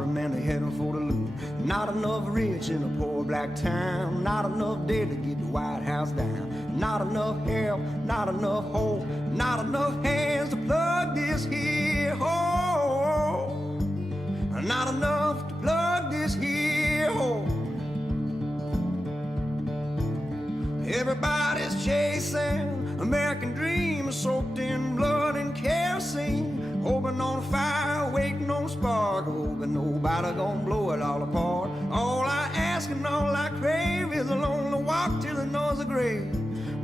men are heading for the loot. Not enough rich in a poor black town. Not enough dead to get the White House down. Not enough help, not enough hope. Not enough hands to plug this here hole. Not enough to plug this here hole. Everybody's chasing American dreams soaked in blood and kerosene, hoping on a fire, waiting on a spark, hoping nobody gonna blow it all apart. All I ask and all I crave is a lonely walk till the noise of grave.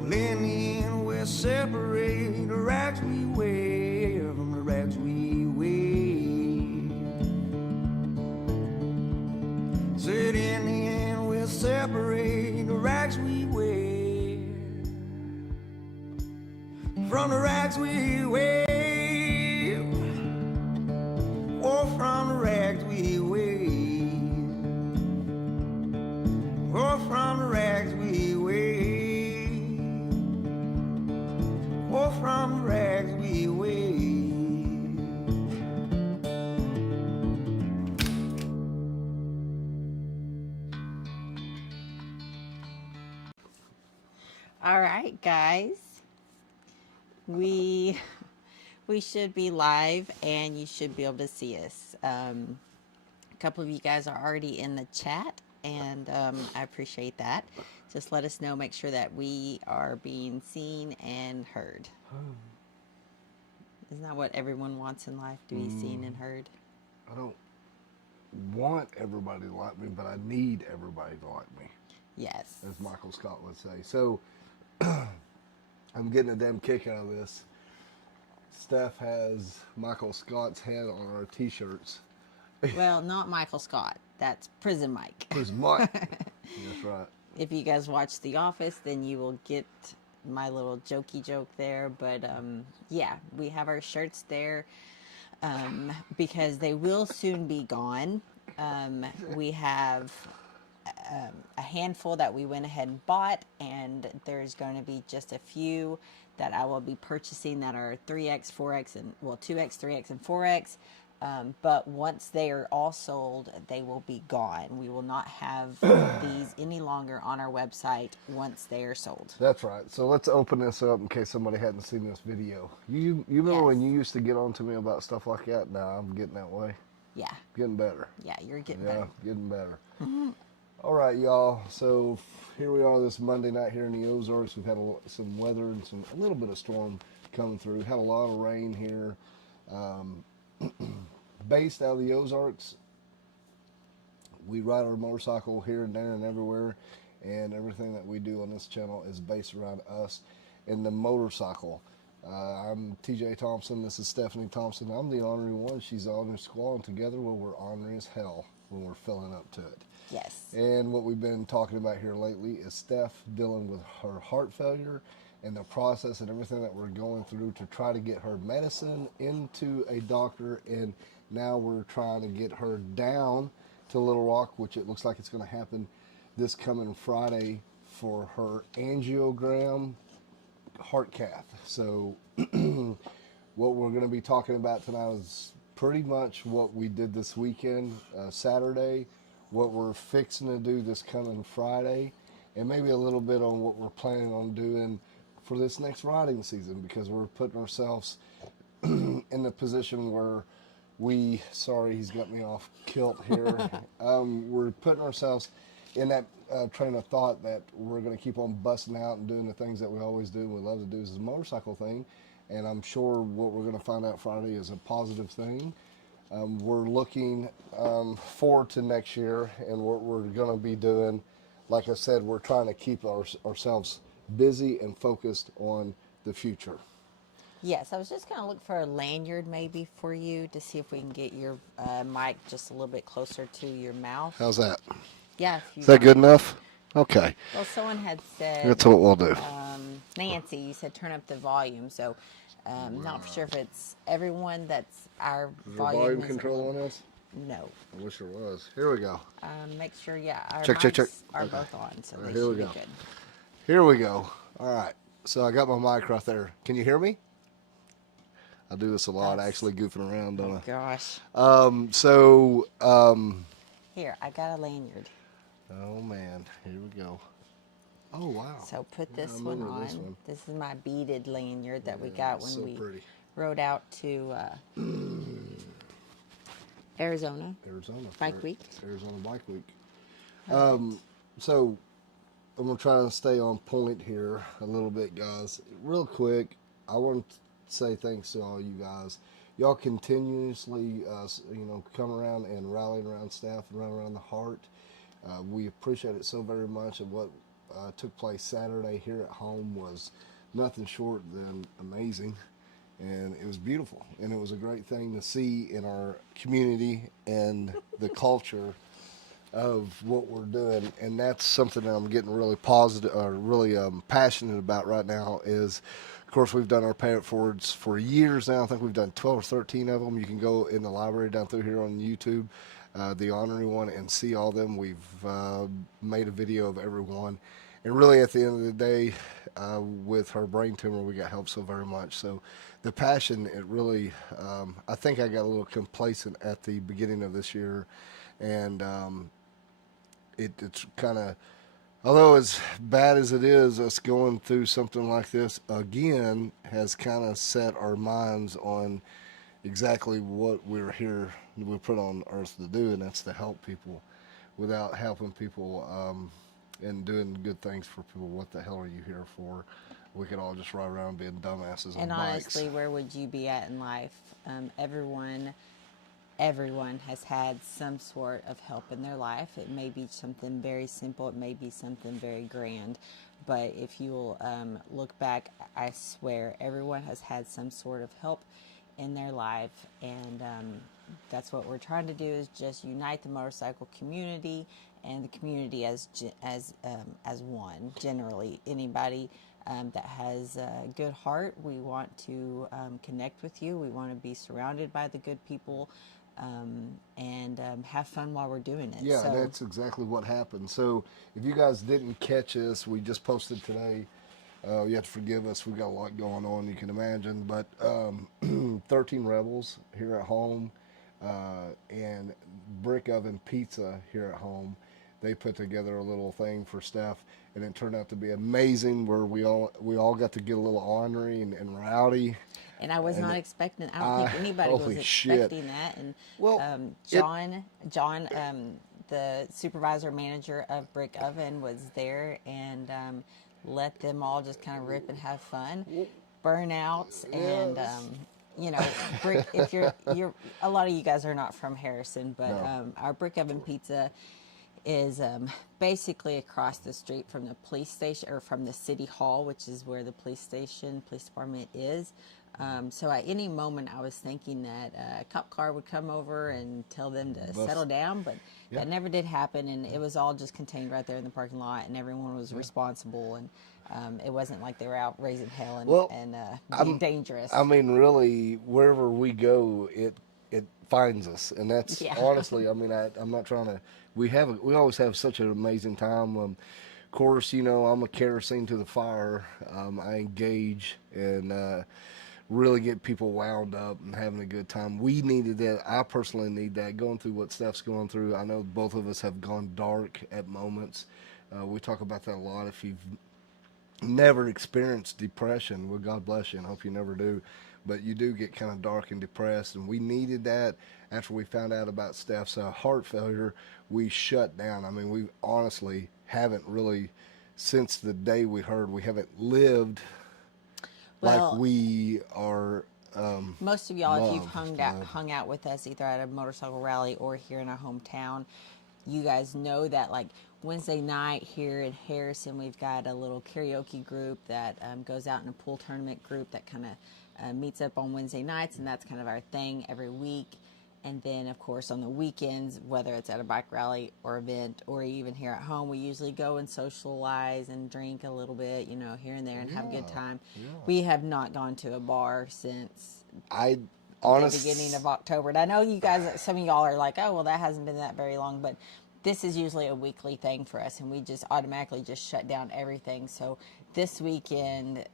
Well, in the end we're separated, the rags we wear from the rags we wear. Said in the end we're separated, the rags we wear from the rags we wear. Oh, from the rags we wear. Oh, from the rags we wear. Oh, from the rags we wear. All right, guys. We should be live and you should be able to see us. A couple of you guys are already in the chat, and I appreciate that. Just let us know, make sure that we are being seen and heard. Isn't that what everyone wants in life, to be seen and heard? I don't want everybody to like me, but I need everybody to like me. Yes. As Michael Scott would say. So I'm getting a damn kick out of this. Steph has Michael Scott's head on our t-shirts. Well, not Michael Scott. That's Prison Mike. Prison Mike. That's right. If you guys watch The Office, then you will get my little jokey joke there. But yeah, we have our shirts there because they will soon be gone. We have a handful that we went ahead and bought, and there's going to be just a few that I will be purchasing that are 3X, 4X, and well, 2X, 3X, and 4X. But once they are all sold, they will be gone. We will not have these any longer on our website once they are sold. That's right. So let's open this up in case somebody hadn't seen this video. You remember when you used to get on to me about stuff like that? Now I'm getting that way. Yeah. Getting better. Yeah, you're getting better. Yeah, getting better. All right, y'all. So here we are this Monday night here in the Ozarks. We've had some weather and a little bit of storm coming through. Had a lot of rain here. Based out of the Ozarks, we ride our motorcycle here and there and everywhere, and everything that we do on this channel is based around us and the motorcycle. I'm TJ Thompson. This is Stephanie Thompson. I'm the Ornery One. She's the Ornery Squall, and together we're ornery as hell when we're filling up to it. Yes. And what we've been talking about here lately is Steph dealing with her heart failure and the process and everything that we're going through to try to get her medicine into a doctor, and now we're trying to get her down to Little Rock, which it looks like it's going to happen this coming Friday for her angiogram heart cath. So what we're going to be talking about tonight is pretty much what we did this weekend, Saturday, what we're fixing to do this coming Friday, and maybe a little bit on what we're planning on doing for this next riding season, because we're putting ourselves in the position where sorry, he's got me off kilt here. We're putting ourselves in that train of thought that we're going to keep on busting out and doing the things that we always do and we love to do, is the motorcycle thing. And I'm sure what we're going to find out Friday is a positive thing. We're looking forward to next year and what we're going to be doing. Like I said, we're trying to keep ourselves busy and focused on the future. Yes, I was just going to look for a lanyard maybe for you to see if we can get your mic just a little bit closer to your mouth. How's that? Yeah. Is that good enough? Okay. Well, someone had said... That's what we'll do. Nancy, you said turn up the volume, so not for sure if it's everyone that's our Is there volume. volume control on this? No. I wish there was. Here we go. Make sure, our check, mics are okay. both on, so they here should we be go. good. Here we go. All right. So I got my mic right there. Can you hear me? I do this a lot, That's- actually goofing around, don't I? Gosh. So, Here, I got a lanyard. oh man, here we go. Oh wow. So put Yeah, this I one remember on. This This is my beaded lanyard that we Yeah, got it's when so we pretty. rode out to Arizona. Arizona. Bike for week. Arizona Bike Week. Perfect. So I'm gonna try to stay on point here a little bit, guys. Real quick, I want to say thanks to all you guys. Y'all continuously, come around and rallying around staff and run around the heart. We appreciate it so very much. And what took place Saturday here at home was nothing short than amazing. And it was beautiful. And it was a great thing to see in our community and the culture of what we're doing. And that's something that I'm getting really positive or really passionate about right now is, of course, we've done our pay it forwards for years now. I think we've done 12 or 13 of them. You can go in the library down through here on YouTube, the Ornery One, and see all them. We've made a video of every one. And really, at the end of the day, with her brain tumor, we got help so very much. So the passion, it really, I think I got a little complacent at the beginning of this year. And it's kind of, although as bad as it is, us going through something like this again has kind of set our minds on exactly what we're here, we're put on earth to do, and that's to help people. Without helping people and doing good things for people, what the hell are you here for? We could all just ride around being dumbasses on And bikes. honestly, where would you be at in life? Everyone has had some sort of help in their life. It may be something very simple. It may be something very grand. But if you'll look back, I swear everyone has had some sort of help in their life. And that's what we're trying to do, is just unite the motorcycle community and the community as one. Generally, anybody that has a good heart, we want to connect with you. We want to be surrounded by the good people. And have fun while we're doing it. Yeah, so, that's exactly what happened. So if you guys didn't catch us, we just posted today. You have to forgive us. We've got a lot going on, you can imagine. But 13 Rebels here at home and Brick Oven Pizza here at home. They put together a little thing for staff, and it turned out to be amazing. Where we all got to get a little ornery and rowdy. And I was not expecting. I don't think anybody was expecting that. And well, John, the supervisor manager of Brick Oven, was there and let them all just kind of rip and have fun, burnouts, and Brick. If you're a lot of you guys are not from Harrison, but No. Our Brick Oven Pizza is basically across the street from the police station, or from the city hall, which is where the police department is. So at any moment, I was thinking that a cop car would come over and tell them to settle down, but that never did happen, and it was all just contained right there in the parking lot, and everyone was responsible, and it wasn't like they were out raising hell and being dangerous. I mean, really, wherever we go, it finds us, and that's honestly. I mean, I'm not trying to. We always have such an amazing time. Of course, I'm a kerosene to the fire. I engage and really get people wound up and having a good time. We needed that. I personally need that. Going through what Steph's going through, I know both of us have gone dark at moments. We talk about that a lot. If you've never experienced depression, well, God bless you, and I hope you never do. But you do get kind of dark and depressed, and we needed that. After we found out about Steph's heart failure, we shut down. I mean, we honestly haven't really, since the day we heard, we haven't lived like we are. Most of y'all, if you've hung out with us either at a motorcycle rally or here in our hometown, you guys know that, like, Wednesday night here in Harrison, we've got a little karaoke group that goes out in a pool tournament group that kind of meets up on Wednesday nights, and that's kind of our thing every week. And then, of course, on the weekends, whether it's at a bike rally or event or even here at home, we usually go and socialize and drink a little bit, here and there, and have a good time. Yeah. We have not gone to a bar since the beginning of October. And I know you guys, some of y'all are like, oh, well, that hasn't been that very long. But this is usually a weekly thing for us, and we just automatically just shut down everything. So this weekend,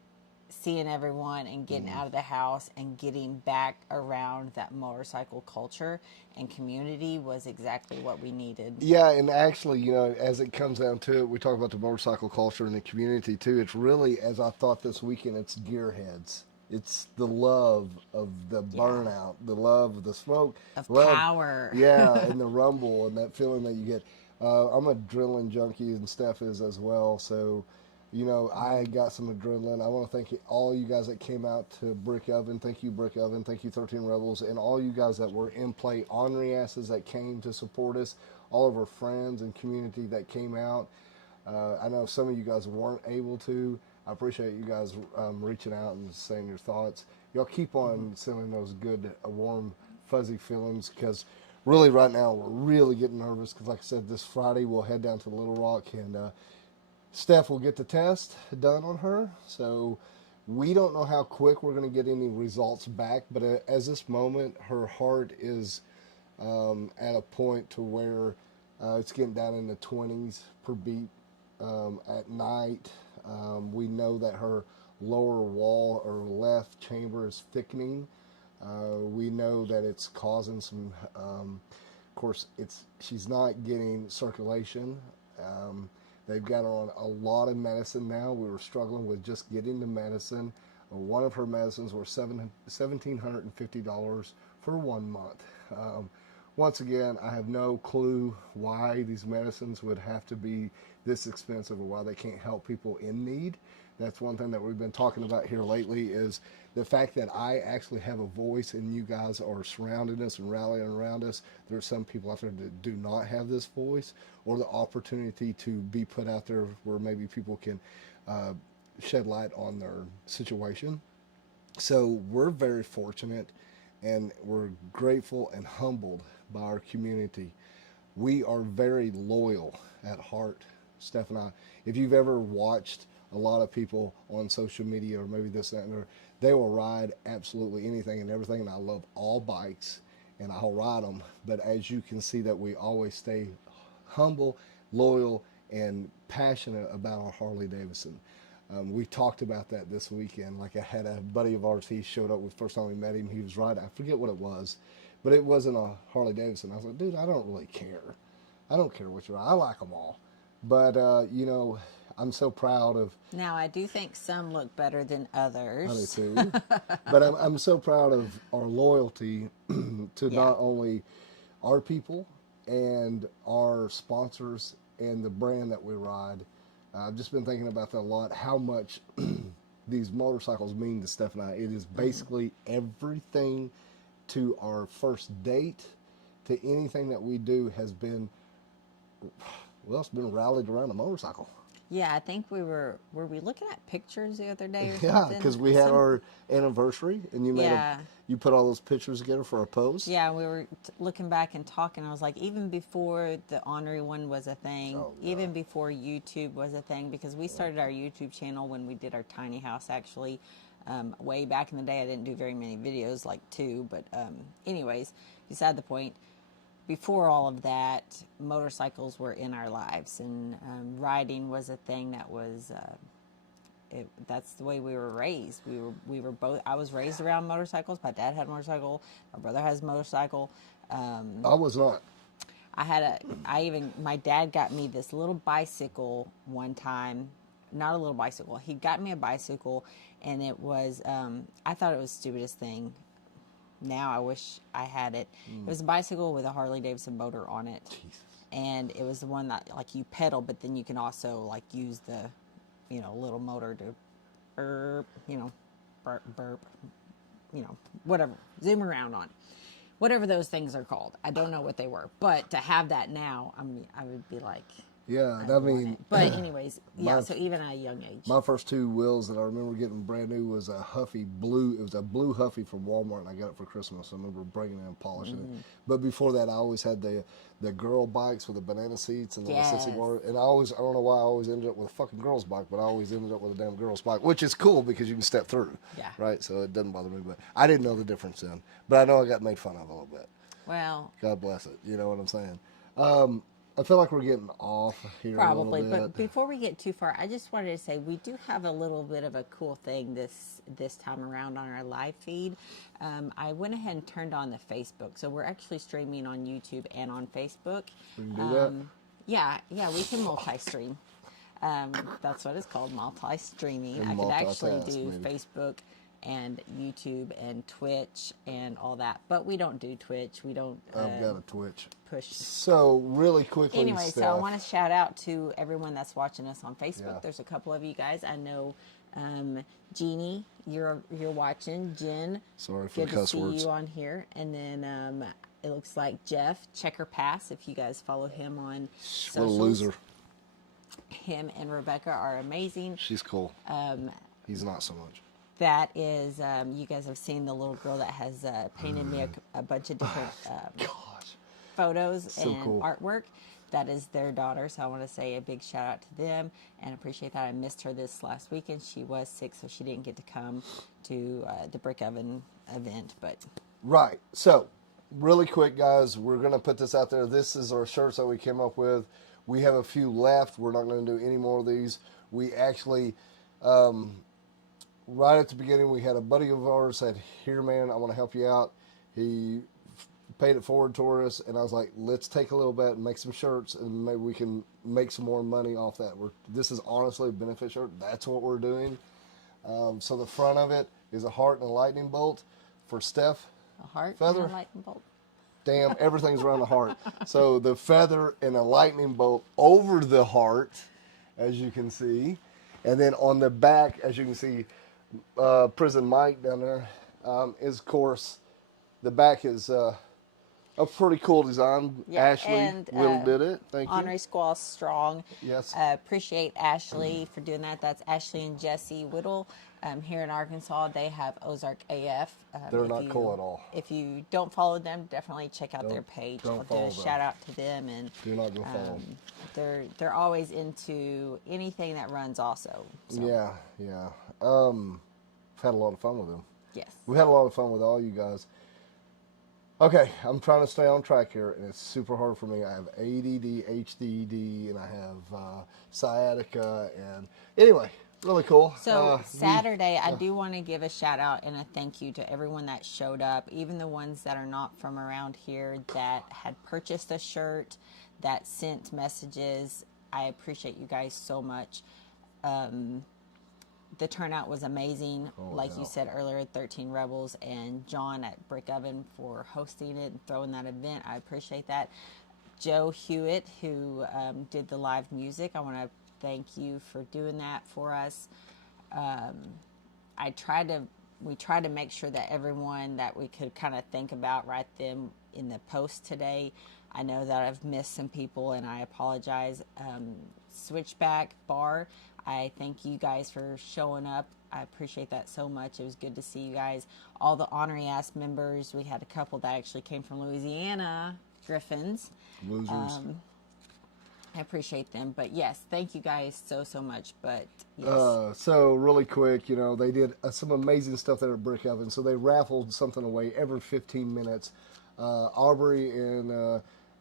seeing everyone and getting out of the house and getting back around that motorcycle culture and community was exactly what we needed. Yeah, and actually, as it comes down to it, we talk about the motorcycle culture and the community too. It's really, as I thought this weekend, it's gearheads. It's the love of the Yeah. burnout, the love of the smoke, Of love, power. yeah, and the rumble and that feeling that you get. I'm a adrenaline junkie, and Steph is as well. So, I got some adrenaline. I want to thank all you guys that came out to Brick Oven. Thank you, Brick Oven. Thank you, 13 Rebels, and all you guys that were in play, ornery asses that came to support us, all of our friends and community that came out. I know some of you guys weren't able to. I appreciate you guys reaching out and saying your thoughts. Y'all keep on sending those good, warm, fuzzy feelings, because really right now we're really getting nervous because, like I said, this Friday we'll head down to Little Rock, and Steph will get the test done on her. So we don't know how quick we're going to get any results back, but as this moment, her heart is at a point to where it's getting down in the 20s per beat at night. We know that her lower wall or left chamber is thickening. We know that it's causing some. Of course, she's not getting circulation. They've got her on a lot of medicine now. We were struggling with just getting the medicine. One of her medicines were $1,750 for 1 month. Once again, I have no clue why these medicines would have to be this expensive or why they can't help people in need. That's one thing that we've been talking about here lately, is the fact that I actually have a voice and you guys are surrounding us and rallying around us. There are some people out there that do not have this voice or the opportunity to be put out there where maybe people can shed light on their situation. So we're very fortunate, and we're grateful and humbled by our community. We are very loyal at heart, Steph and I. If you've ever watched a lot of people on social media, or maybe this, that, and there, they will ride absolutely anything and everything, and I love all bikes, and I'll ride them. But as you can see, that we always stay humble, loyal, and passionate about our Harley Davidson. We talked about that this weekend. Like, I had a buddy of ours, he showed up with first time we met him. He was riding, I forget what it was, but it wasn't a Harley Davidson. I was like, dude, I don't really care. I don't care what you ride. I like them all. But, I'm so proud of. Now, I do think some look better than others. I do too. But I'm so proud of our loyalty to not only our people and our sponsors and the brand that we ride. I've just been thinking about that a lot, how much these motorcycles mean to Steph and I. It is basically everything to our first date, to anything that we do has been, well, it's been rallied around a motorcycle. Yeah, I think were we looking at pictures the other day or Yeah, something? because we had our anniversary, and you you put all those pictures together for a post. Yeah, we were looking back and talking. I was like, even before the Ornery One was a thing, even before YouTube was a thing, because we started our YouTube channel when we did our tiny house, actually. Way back in the day, I didn't do very many videos, like 2, but anyways, beside the point. Before all of that, motorcycles were in our lives, and riding was a thing that was. That's the way we were raised. We were both. I was raised around motorcycles. My dad had a motorcycle. My brother has a motorcycle. I was not. My dad got me this little bicycle one time. Not a little bicycle. He got me a bicycle, and it was. I thought it was the stupidest thing. Now I wish I had it. It was a bicycle with a Harley Davidson motor on it. Jesus. And it was the one that, like, you pedal, but then you can also, like, use the, little motor to burp, whatever, zoom around on. Whatever those things are called. I don't know what they were. But to have that now, I would be like, yeah, I mean. But anyways, so even at a young age. My first 2 wheels that I remember getting brand new was a Huffy blue. It was a blue Huffy from Walmart, and I got it for Christmas. I remember bringing it and polishing it. But before that, I always had the girl bikes with the banana seats and the sissy bar. And I don't know why I always ended up with a fucking girl's bike, but I always ended up with a damn girl's bike, which is cool because you can step through. Yeah. Right? So it doesn't bother me. But I didn't know the difference then. But I know I got made fun of a little bit. Well. God bless it. You know what I'm saying? I feel like we're getting off here Probably, a little but bit. before we get too far, I just wanted to say we do have a little bit of a cool thing this time around on our live feed. I went ahead and turned on the Facebook, so we're actually streaming on YouTube and on Facebook. We can do that. Yeah, we can multi-stream. That's what it's called, multi-streaming. And I could actually multitask, do maybe. Facebook and YouTube and Twitch and all that, but we don't do Twitch. We don't I've got a Twitch. push. So really quickly, Anyway, Steph, so I want to shout out to everyone that's watching us on Facebook. Yeah. There's a couple of you guys. I know Jeannie, you're watching. Jen, Sorry for good the to cuss see words. you on here. And then it looks like Jeff, Checker Pass, if you guys follow him on What a socials. loser. Him and Rebecca are amazing. She's cool. He's not so much. That is, you guys have seen the little girl that has painted me a bunch of different Gosh. photos So and cool. artwork. That is their daughter, so I want to say a big shout out to them and appreciate that. I missed her this last weekend. She was sick, so she didn't get to come to the Brick Oven event. But Right. So, really quick, guys, we're going to put this out there. This is our shirts that we came up with. We have a few left. We're not going to do any more of these. We actually, right at the beginning, we had a buddy of ours said, "Here, man, I want to help you out." He paid it forward to us, and I was like, "Let's take a little bit and make some shirts, and maybe we can make some more money off that." This is honestly a benefit shirt. That's what we're doing. So the front of it is a heart and a lightning bolt for Steph. a heart Feather. and a lightning bolt. Damn, everything's around the heart. So the feather and a lightning bolt over the heart, as you can see. And then on the back, as you can see, Prison Mike down there, is, of course, the back is a pretty cool design. Yeah, Ashley and, Will did it. Thank you. Honorary Squall Strong. Yes. Appreciate Ashley for doing that. That's Ashley and Jesse Whittle here in Arkansas. They have Ozark AF. They're if not cool at all. If you don't follow them, definitely check out their page. don't I'll do follow a them. shout out to them. And Do not go follow them. they're always into anything that runs also. So, Yeah, yeah. I've had a lot of fun with them. yes. We had a lot of fun with all you guys. Okay, I'm trying to stay on track here, and it's super hard for me. I have ADD, HDD, and I have sciatica, and anyway, really cool. So Saturday, I do want to give a shout out and a thank you to everyone that showed up, even the ones that are not from around here that had purchased a shirt, that sent messages. I appreciate you guys so much. The turnout was amazing. Like you said earlier, 13 Rebels and John at Brick Oven for hosting it and throwing that event. I appreciate that. Joe Hewitt, who did the live music, I want to thank you for doing that for us. We tried to make sure that everyone that we could kind of think about, write them in the post today. I know that I've missed some people, and I apologize. Switchback Bar, I thank you guys for showing up. I appreciate that so much. It was good to see you guys. All the Ornery Ass members. We had a couple that actually came from Louisiana, Griffins. Losers. I appreciate them. But yes, thank you guys so much. But yes. So really quick, they did some amazing stuff there at Brick Oven. So they raffled something away every 15 minutes. Aubrey and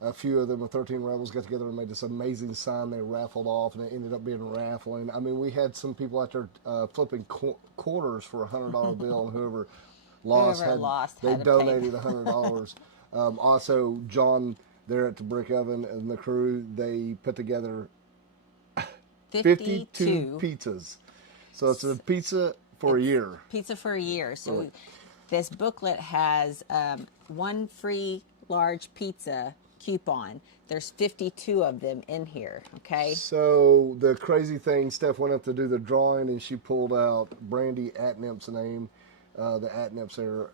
a few of them, the 13 Rebels, got together and made this amazing sign they raffled off, and it ended up being raffling. I mean, we had some people out there flipping quarters for a $100 bill, and whoever lost, had they to pay. donated $100. Also, John there at the Brick Oven and the crew, they put together 52 pizzas. So it's a pizza for a year. Pizza for a year. So this booklet has one free large pizza coupon. There's 52 of them in here, okay? So the crazy thing, Steph went up to do the drawing, and she pulled out Brandy Atnip's name. The Atnips are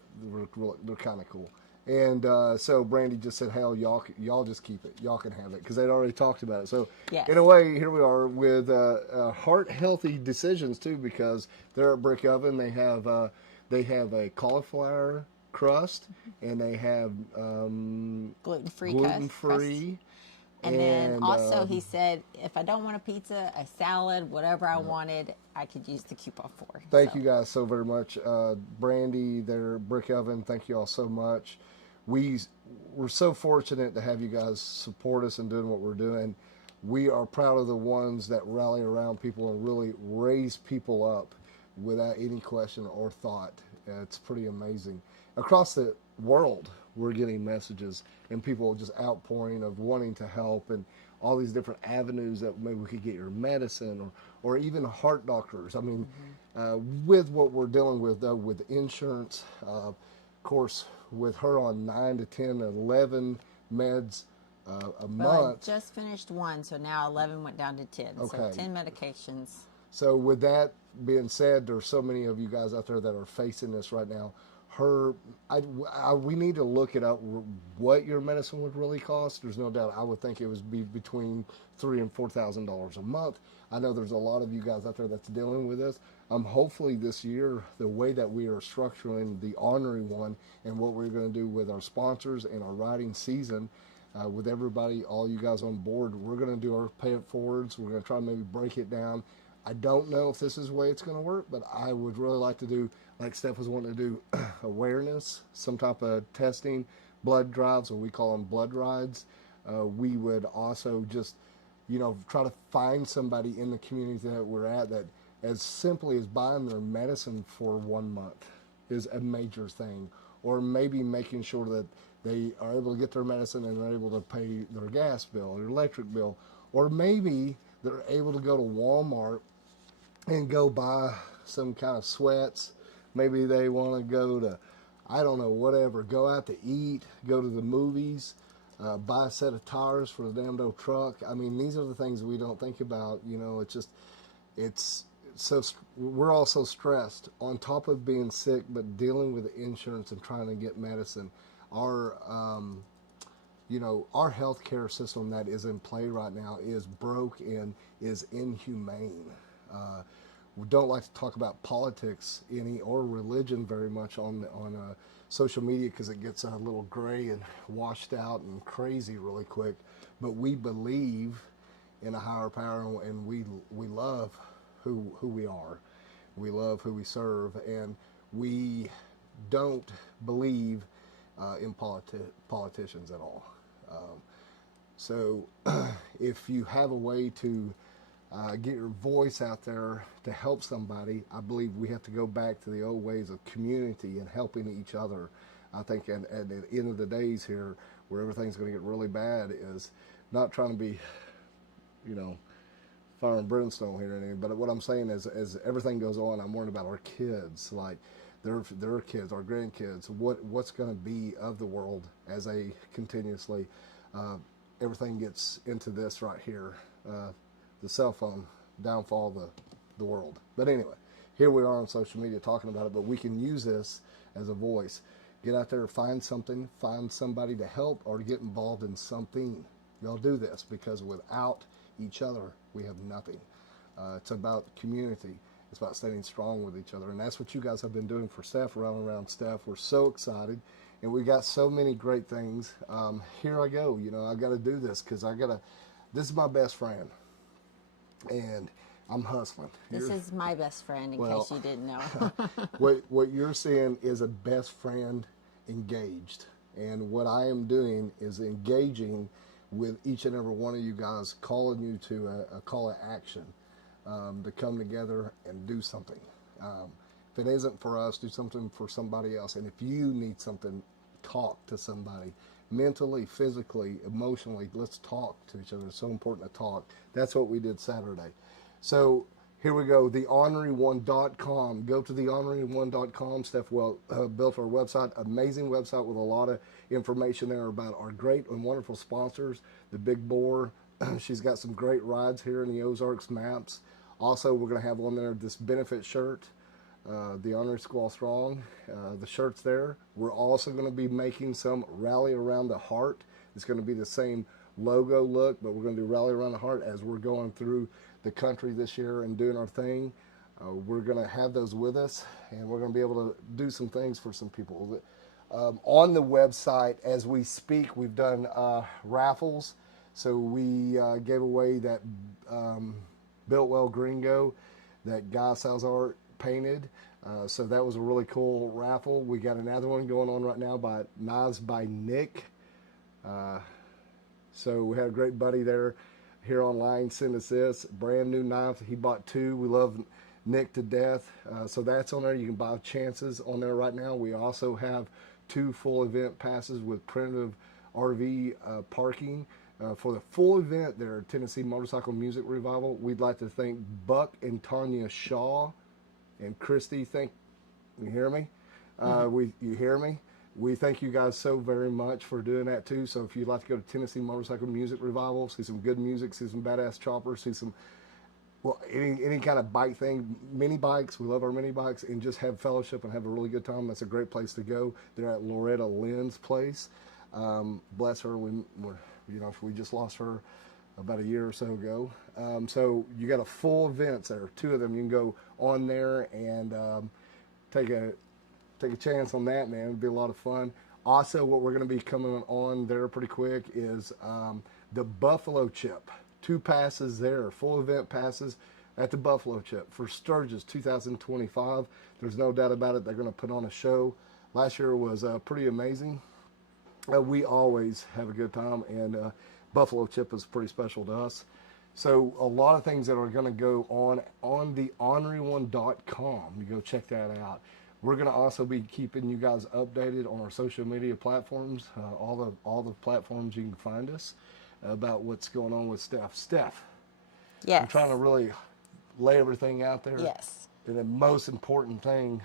they're kind of cool. And so Brandy just said, "Hell, y'all just keep it. Y'all can have it," because they'd already talked about it. So yes. In a way, here we are with heart-healthy decisions too, because they're at Brick Oven. They have a cauliflower crust, and they have gluten-free. And then also he said, if I don't want a pizza, a salad, whatever I wanted, I could use the coupon for. Thank you guys so very much. Brandy, their Brick Oven, thank you all so much. we're so fortunate to have you guys support us in doing what we're doing. We are proud of the ones that rally around people and really raise people up without any question or thought. It's pretty amazing. Across the world, we're getting messages and people just outpouring of wanting to help and all these different avenues that maybe we could get your medicine or even heart doctors. I mean, with what we're dealing with, though, with insurance, of course, with her on 9 to 10, 11 meds a Well, month. I just finished one, so now 11 went down to 10. So Okay. 10 medications. So with that being said, there's so many of you guys out there that are facing this right now. We need to look it up what your medicine would really cost. There's no doubt. I would think it would be between $3,000 and $4,000 a month. I know there's a lot of you guys out there that's dealing with this. Hopefully this year, the way that we are structuring the Ornery One and what we're going to do with our sponsors and our riding season, with everybody, all you guys on board, we're going to do our pay it forwards. We're going to try to maybe break it down. I don't know if this is the way it's going to work, but I would really like to do, like Steph was wanting to do, awareness, some type of testing, blood drives, or we call them blood rides. We would also just, try to find somebody in the community that we're at that as simply as buying their medicine for 1 month is a major thing. Or maybe making sure that they are able to get their medicine and they're able to pay their gas bill, their electric bill. Or maybe they're able to go to Walmart and go buy some kind of sweats. Maybe they want to go to, I don't know, whatever, go out to eat, go to the movies, buy a set of tires for the damn old truck. I mean, these are the things we don't think about. It's so, we're all so stressed on top of being sick, but dealing with the insurance and trying to get medicine. Our healthcare system that is in play right now is broke and is inhumane. We don't like to talk about politics or religion very much on social media because it gets a little gray and washed out and crazy really quick. But we believe in a higher power and we love who we are. We love who we serve, and we don't believe in politicians at all. So if you have a way to get your voice out there to help somebody, I believe we have to go back to the old ways of community and helping each other. I think at the end of the days here, where everything's going to get really bad, is not trying to be, fire and brimstone here or anything. But what I'm saying is, as everything goes on, I'm worried about our kids, like their kids, our grandkids, what's going to be of the world as they continuously, everything gets into this right here, the cell phone downfall of the world. But anyway, here we are on social media talking about it, but we can use this as a voice. Get out there, find something, find somebody to help or to get involved in something. Y'all do this because without each other, we have nothing. It's about community. It's about staying strong with each other. And that's what you guys have been doing for Steph, around Steph. We're so excited. And we got so many great things. Here I go. I got to do this because this is my best friend. And I'm hustling. This is my best friend, in case you didn't know. What you're seeing is a best friend engaged. And what I am doing is engaging with each and every one of you guys, calling you to a call to action, to come together and do something. If it isn't for us, do something for somebody else. And if you need something, talk to somebody. Mentally, physically, emotionally, let's talk to each other. It's so important to talk. That's what we did Saturday. So here we go, theorneryone.com. Go to theorneryone.com. Steph built our website, amazing website with a lot of information there about our great and wonderful sponsors, the Big Boar. She's got some great rides here in the Ozarks maps. Also, we're going to have on there this benefit shirt, the Ornery Squall Strong, the shirts there. We're also going to be making some Rally Around the Heart. It's going to be the same logo look, but we're going to do Rally Around the Heart as we're going through the country this year and doing our thing. We're going to have those with us, and we're going to be able to do some things for some people. On the website, as we speak, we've done raffles. So we gave away that Built Well Gringo that Guy Salzar painted. So that was a really cool raffle. We got another one going on right now by Knives by Nick. So we had a great buddy there here online send us this brand new knife. He bought two. We love Nick to death. So that's on there. You can buy chances on there right now. We also have 2 full event passes with primitive RV parking. For the full event there, Tennessee Motorcycle Music Revival, we'd like to thank Buck and Tanya Shaw and Christy. You hear me? You hear me? We thank you guys so very much for doing that too. So if you'd like to go to Tennessee Motorcycle Music Revival, see some good music, see some badass choppers, see some, well, any kind of bike thing, mini bikes. We love our mini bikes, and just have fellowship and have a really good time. That's a great place to go. They're at Loretta Lynn's place. Bless her. We just lost her about a year or so ago. So you got a full events there, 2 of them. You can go on there and take a chance on that, man. It'd be a lot of fun. Also, what we're going to be coming on there pretty quick is the Buffalo Chip. 2 passes there, full event passes at the Buffalo Chip for Sturgis 2025. There's no doubt about it. They're going to put on a show. Last year was pretty amazing. We always have a good time, and Buffalo Chip is pretty special to us. So a lot of things that are going to go on the orneryone.com. You go check that out. We're going to also be keeping you guys updated on our social media platforms, all the platforms you can find us, about what's going on with Steph. Steph, Yes. I'm trying to really lay everything out there. Yes. And the most important thing,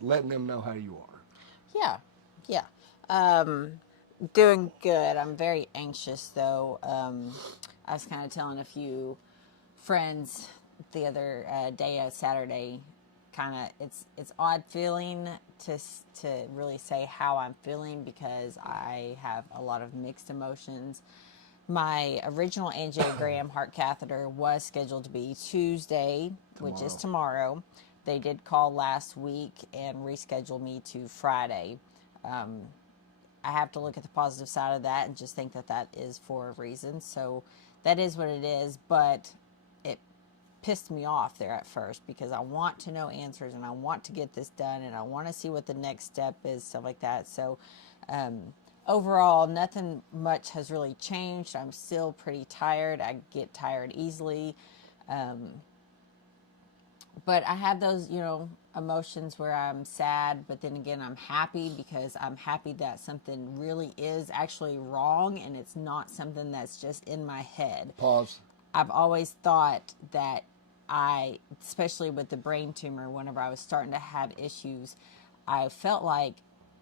letting them know how you are. Yeah. Doing good. I'm very anxious though. I was kind of telling a few friends the other day, Saturday, kind of it's odd feeling to really say how I'm feeling, because I have a lot of mixed emotions. My original angiogram heart catheter was scheduled to be Tuesday, which is tomorrow. They did call last week and reschedule me to Friday. I have to look at the positive side of that and just think that is for a reason. So that is what it is, but it pissed me off there at first, because I want to know answers and I want to get this done and I want to see what the next step is, stuff like that. So overall, nothing much has really changed. I'm still pretty tired. I get tired easily. But I have those, emotions where I'm sad, but then again, I'm happy, because I'm happy that something really is actually wrong and it's not something that's just in my head. Pause. I've always thought that especially with the brain tumor, whenever I was starting to have issues, I felt like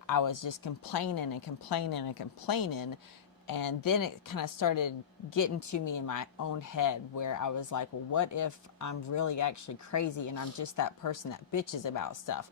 I was just complaining and complaining and complaining. And then it kind of started getting to me in my own head, where I was like, well, what if I'm really actually crazy and I'm just that person that bitches about stuff?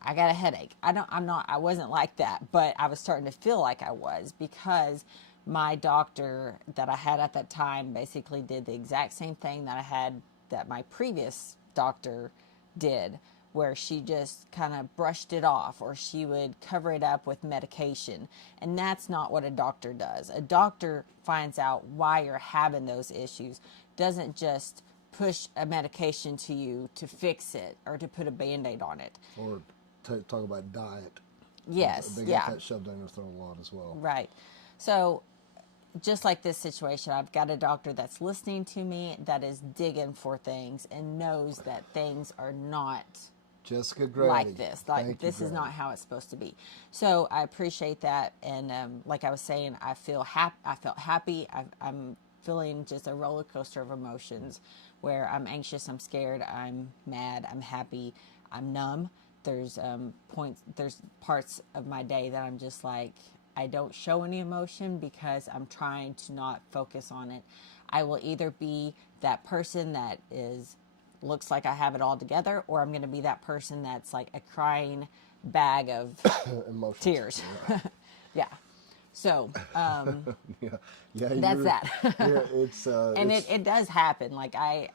I got a headache. I wasn't like that, but I was starting to feel like I was, because my doctor that I had at that time basically did the exact same thing that my previous doctor did, where she just kind of brushed it off, or she would cover it up with medication. And that's not what a doctor does. A doctor finds out why you're having those issues, doesn't just push a medication to you to fix it or to put a Band-Aid on it. Or talk about diet. Yes, They get that shoved down their throat a lot as well. Right. So just like this situation, I've got a doctor that's listening to me, that is digging for things and knows that things are not Jessica Grady. Like this. This is not how it's supposed to be. So I appreciate that. And like I was saying, I felt happy. I'm feeling just a roller coaster of emotions, where I'm anxious, I'm scared, I'm mad, I'm happy, I'm numb. There's parts of my day that I'm just like, I don't show any emotion, because I'm trying to not focus on it. I will either be that person that looks like I have it all together, or I'm going to be that person that's like a crying bag of tears. Yeah. So, that's that. Yeah, it's and it does happen. Like I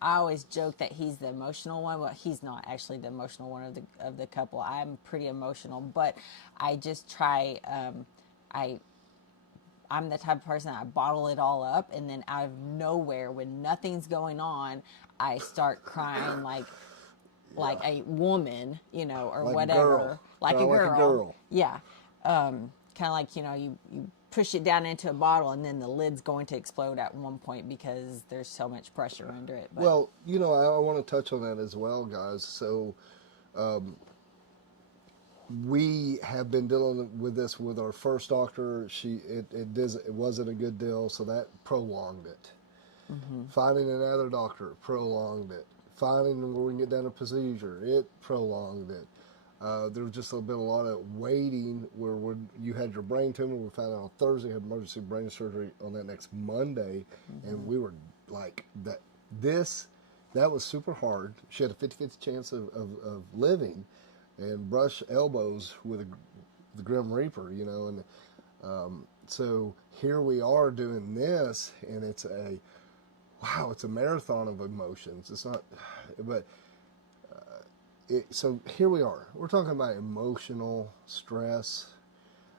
always joke that he's the emotional one. Well, he's not actually the emotional one of the couple. I'm pretty emotional, but I just try. I'm the type of person that I bottle it all up, and then out of nowhere, when nothing's going on, I start crying like like a woman, you know, or Like a whatever, girl. like a Kinda like a girl. girl. Yeah. Kind of like, you know, you push it down into a bottle and then the lid's going to explode at one point because there's so much pressure under it. But Well, you know, I want to touch on that as well, guys. So, we have been dealing with this with our first doctor. It wasn't a good deal, so that prolonged it. Finding another doctor prolonged it. Finding where we can get down a procedure, it prolonged it. There was just been a lot of waiting where you had your brain tumor. We found out on Thursday, had emergency brain surgery on that next Monday, and we were like that. That was super hard. She had a 50-50 chance of living, and brush elbows with the Grim Reaper, you know, and so here we are doing this, and it's a marathon of emotions. It's not, but so here we are. We're talking about emotional stress.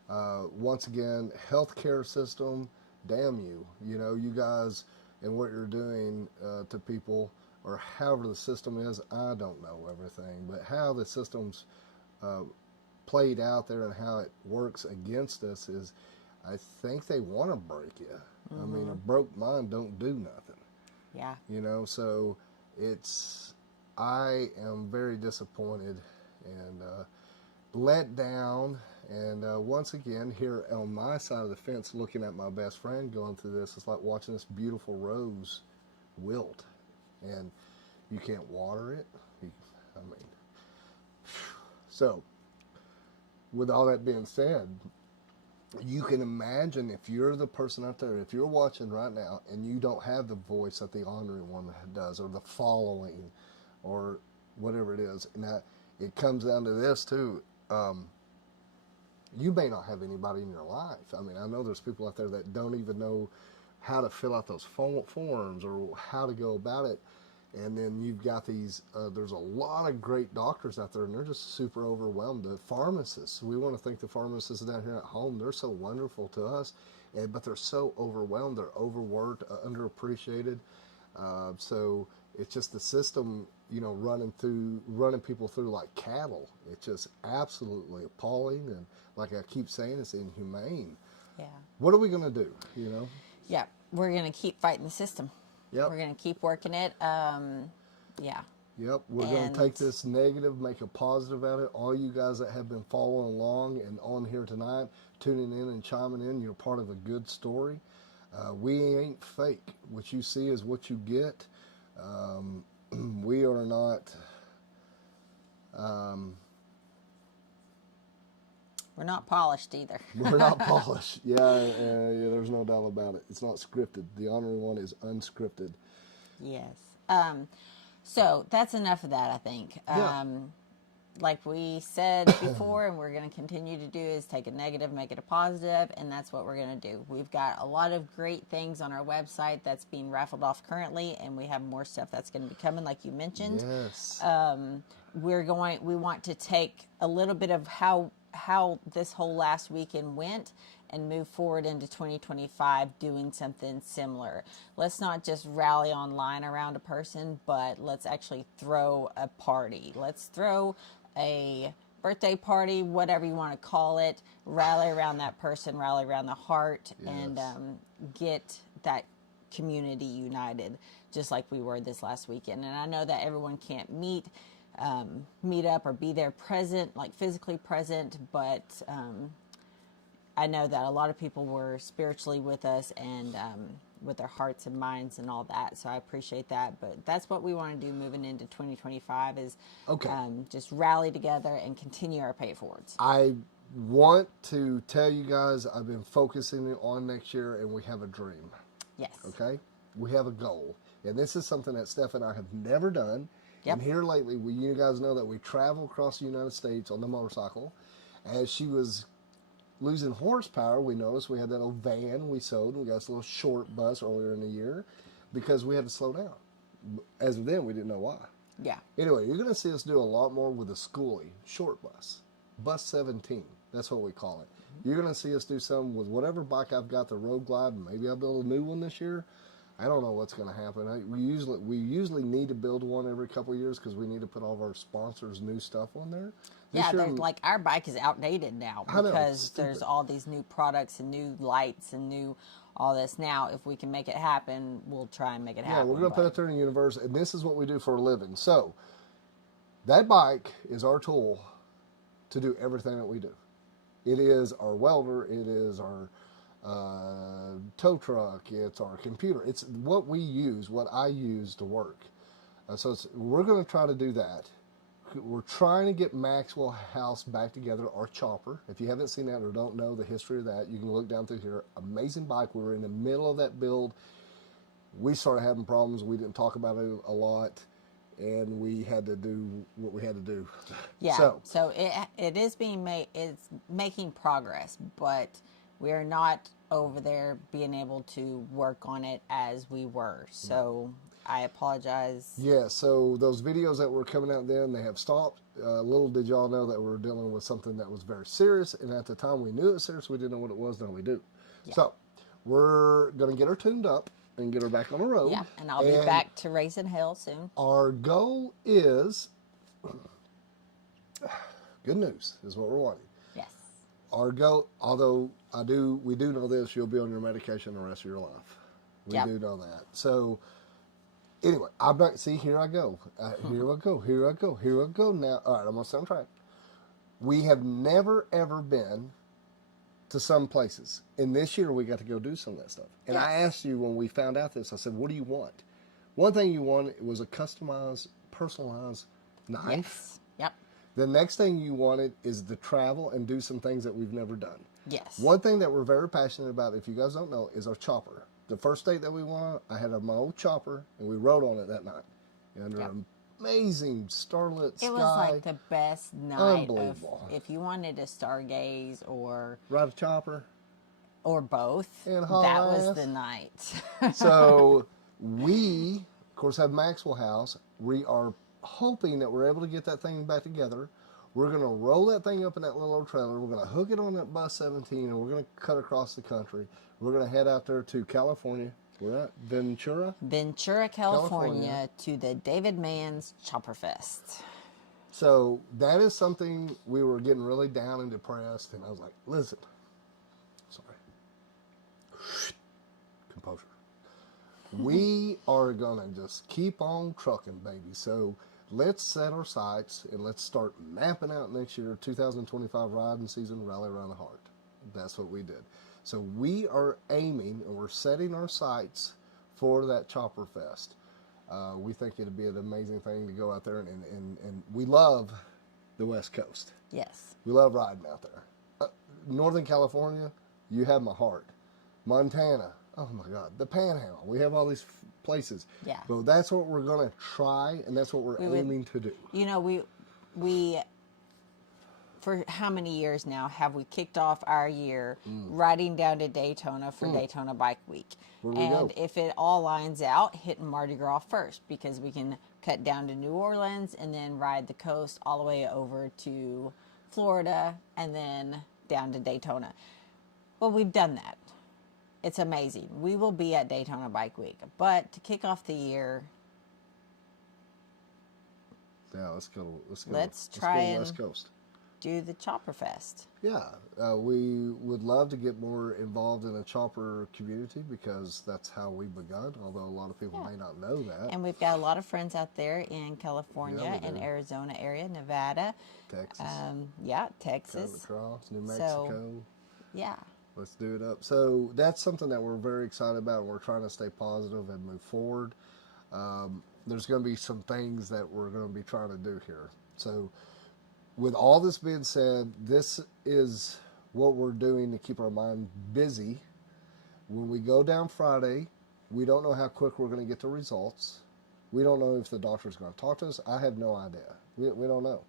Once again, healthcare system, damn you. You know, you guys and what you're doing to people, or however the system is, I don't know everything, but how the system's played out there and how it works against us is, I think they want to break you. I mean, a broke mind don't do nothing. yeah. You know, so I am very disappointed and let down. And once again, here on my side of the fence, looking at my best friend going through this, it's like watching this beautiful rose wilt. And you can't water it. So, with all that being said, you can imagine if you're the person out there, if you're watching right now and you don't have the voice that the Ornery One does, or the following, or whatever it is. Now, it comes down to this too. You may not have anybody in your life. I mean, I know there's people out there that don't even know how to fill out those forms or how to go about it. And then you've got these, there's a lot of great doctors out there, and they're just super overwhelmed. The pharmacists, we want to thank the pharmacists down here at home. They're so wonderful to us, but they're so overwhelmed. They're overworked, underappreciated. So it's just the system, you know, running people through like cattle. It's just absolutely appalling. And like I keep saying, it's inhumane. Yeah. What are we going to do, you know? Yeah. We're going to keep fighting the system. Yep. We're going to keep working it. Yeah. Yep, we're going to take this negative, make a positive out of it. All you guys that have been following along and on here tonight, tuning in and chiming in, you're part of a good story. We ain't fake. What you see is what you get. We are not... We're not polished either. We're not polished. Yeah, there's no doubt about it. It's not scripted. The Ornery One is unscripted. Yes. So that's enough of that, I think. Yeah. Like we said before, and we're going to continue to do, is take a negative, make it a positive, and that's what we're going to do. We've got a lot of great things on our website that's being raffled off currently, and we have more stuff that's going to be coming, like you mentioned. Yes. We want to take a little bit of how this whole last weekend went and move forward into 2025 doing something similar. Let's not just rally online around a person, but let's actually throw a party. Let's throw a birthday party, whatever you want to call it, rally around that person, rally around the heart, Yes. and get that community united, just like we were this last weekend. And I know that everyone can't meet up or be there present, like physically present, but I know that a lot of people were spiritually with us and with their hearts and minds and all that, so I appreciate that. But that's what we want to do moving into 2025 is just rally together and continue our pay it forwards. I want to tell you guys I've been focusing on next year, and we have a dream. Yes. Okay? We have a goal. And this is something that Steph and I have never done. Yep. And here lately, you guys know that we travel across the United States on the motorcycle. As she was losing horsepower, we noticed we had that old van we sold. We got this little short bus earlier in the year because we had to slow down. As of then, we didn't know why. Yeah. Anyway, you're going to see us do a lot more with a schoolie, short bus. Bus 17. That's what we call it. You're going to see us do some with whatever bike I've got, the Road Glide. Maybe I'll build a new one this year. I don't know what's going to happen. We usually need to build one every couple of years because we need to put all of our sponsors' new stuff on there. Yeah, there's like our bike is outdated now I know, because there's all these new products and new lights and new all this. Now, if we can make it happen, we'll try and make it happen. Yeah, we're going to put it there in the universe, and this is what we do for a living. So that bike is our tool to do everything that we do. It is our welder. It is our tow truck. It's our computer. It's what we use, what I use to work. We're going to try to do that. We're trying to get Maxwell House back together, our chopper. If you haven't seen that or don't know the history of that, you can look down through here. Amazing bike. We were in the middle of that build. We started having problems. We didn't talk about it a lot, and we had to do what we had to do. Yeah. So it is being made. It's making progress, but we're not over there being able to work on it as we were. So I apologize. Yeah, so those videos that were coming out then, they have stopped. Little did y'all know that we were dealing with something that was very serious, and at the time we knew it was serious, we didn't know what it was, now we do. Yeah. So we're going to get her tuned up and get her back on the road. Yeah, and I'll be back to raising hell soon. Our goal is, good news is what we're wanting. Yes. Our goal, although we do know this, you'll be on your medication the rest of your life. We do know that. So, anyway, here I go. Here I go now. All right, I'm going to stay on track. We have never, ever been to some places. And this year we got to go do some of that stuff. And I asked you when we found out this, I said, what do you want? One thing you wanted was a customized, personalized knife. Yes. Yep. The next thing you wanted is to travel and do some things that we've never done. Yes. One thing that we're very passionate about, if you guys don't know, is our chopper. The first date that we went, I had my old chopper, and we rode on it that night. Under an amazing starlit sky. It was like the best night. Unbelievable. If you wanted to stargaze or ride a chopper. Or both. And that was the night. So we, of course, have Maxwell House. We are hoping that we're able to get that thing back together. We're going to roll that thing up in that little old trailer. We're going to hook it on that bus 17, and we're going to cut across the country. We're going to head out there to California. We're at Ventura, California, to the David Mann's Chopper Fest. So that is something we were getting really down and depressed, and I was like, listen, sorry, composure. We are going to just keep on trucking, baby. So let's set our sights and let's start mapping out next year, 2025 riding season, Rally Around the Heart. That's what we did. So we are aiming and we're setting our sights for that Chopper Fest. We think it'd be an amazing thing to go out there, and we love the West Coast. Yes. We love riding out there. Northern California, you have my heart. Montana, oh my God, the Panhandle. We have all these places. Yeah. So that's what we're going to try, and that's what we're aiming to do. You know, we for how many years now have we kicked off our year riding down to Daytona for Daytona Bike Week? And if it all lines out, hitting Mardi Gras first, because we can cut down to New Orleans and then ride the coast all the way over to Florida and then down to Daytona. Well, we've done that. It's amazing. We will be at Daytona Bike Week. But to kick off the year, let's try and West Coast. Do the Chopper Fest. Yeah, we would love to get more involved in the chopper community because that's how we begun, although a lot of people may not know that. And we've got a lot of friends out there in California and Arizona area, Nevada. Texas. Texas. Across, New Mexico. So, let's do it up. So that's something that we're very excited about, and we're trying to stay positive and move forward. There's going to be some things that we're going to be trying to do here. So with all this being said, this is what we're doing to keep our mind busy. When we go down Friday, we don't know how quick we're going to get the results. We don't know if the doctor's going to talk to us. I have no idea. We don't know.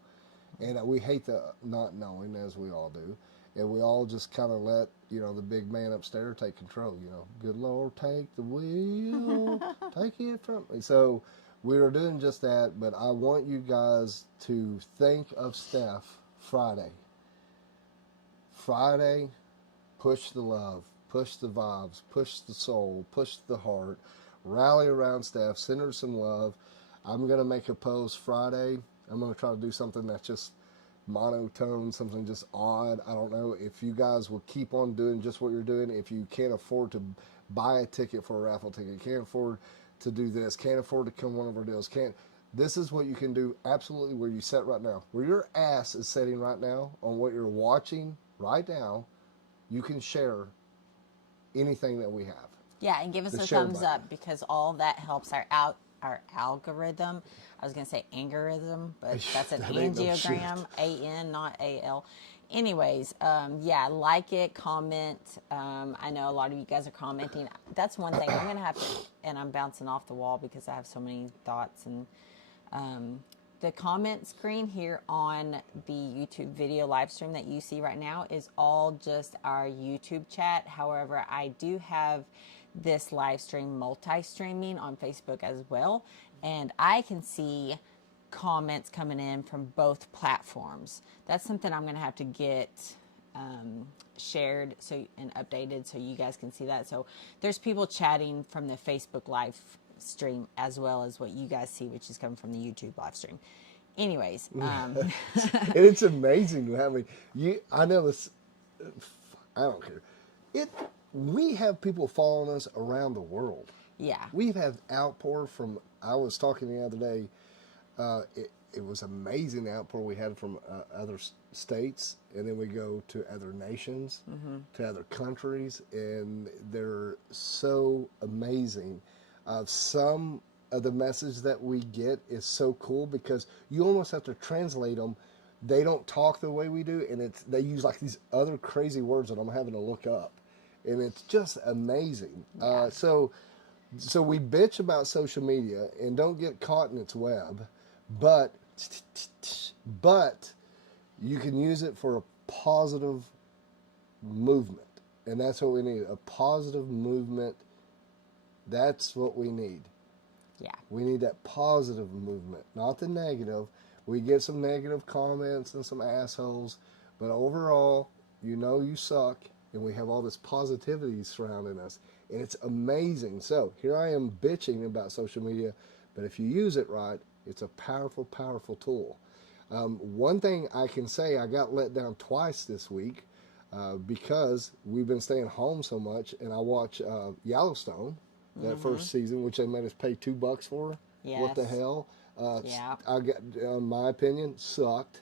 And we hate the not knowing, as we all do. And we all just kind of let, the big man upstairs take control. Good Lord, take the wheel, take it from me. So we are doing just that, but I want you guys to think of Steph Friday. Friday, push the love, push the vibes, push the soul, push the heart. rally around Steph, send her some love. I'm going to make a post Friday. I'm going to try to do something that's just monotone, something just odd. I don't know if you guys will keep on doing just what you're doing. If you can't afford to buy a ticket for a raffle ticket, can't afford to do this, can't afford to come one of our deals, can't. This is what you can do absolutely where you sit right now. Where your ass is sitting right now on what you're watching right now, you can share anything that we have. Yeah, and give us The a share thumbs button. up because all that helps our algorithm. I was going to say angorithm, but that's an That ain't no angiogram, A-N, not A-L. Anyways, yeah, like it, comment. I know a lot of you guys are commenting. That's one thing I'm going to have to, and I'm bouncing off the wall because I have so many thoughts. And the comment screen here on the YouTube video live stream that you see right now is all just our YouTube chat. However, I do have this live stream multi-streaming on Facebook as well, and I can see comments coming in from both platforms. That's something I'm going to have to get shared and updated so you guys can see that. So there's people chatting from the Facebook live stream as well as what you guys see, which is coming from the YouTube live stream. Anyways, And it's amazing how many I know this. I don't care. We have people following us around the world. yeah, We've had outpour from. I was talking the other day. It was amazing the outpour we had from other states, and then we go to other nations, to other countries, and they're so amazing. Some of the message that we get is so cool because you almost have to translate them. They don't talk the way we do, and they use like these other crazy words that I'm having to look up, and it's just amazing. Yeah. So we bitch about social media and don't get caught in its web, but you can use it for a positive movement, and that's what we need. A positive movement. That's what we need. yeah, We need that positive movement, not the negative. We get some negative comments and some assholes, but overall, you suck, and we have all this positivity surrounding us, and it's amazing. So here I am bitching about social media, but if you use it right, it's a powerful, powerful tool. One thing I can say, I got let down twice this week because we've been staying home so much, and I watch Yellowstone, that first season, which they made us pay $2 for. What the Yes. hell? Yeah. I got, in my opinion, sucked.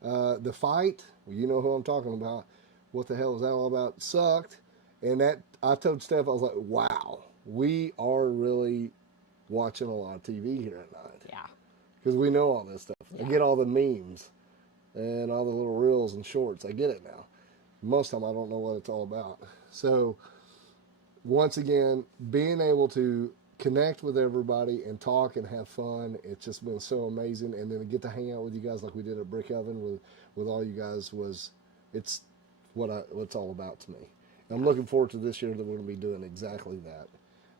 The fight, well, you know who I'm talking about. What the hell is that all about? Sucked. And that I told Steph, I was like, wow, we are really watching a lot of TV here at night. yeah, Because we know all this stuff. I Yeah. get all the memes and all the little reels and shorts. I get it now. Most of the time I don't know what it's all about. So once again, being able to connect with everybody and talk and have fun, it's just been so amazing. And then to get to hang out with you guys like we did at Brick Oven with all you guys it's what's all about to me. And I'm looking forward to this year that we're going to be doing exactly that.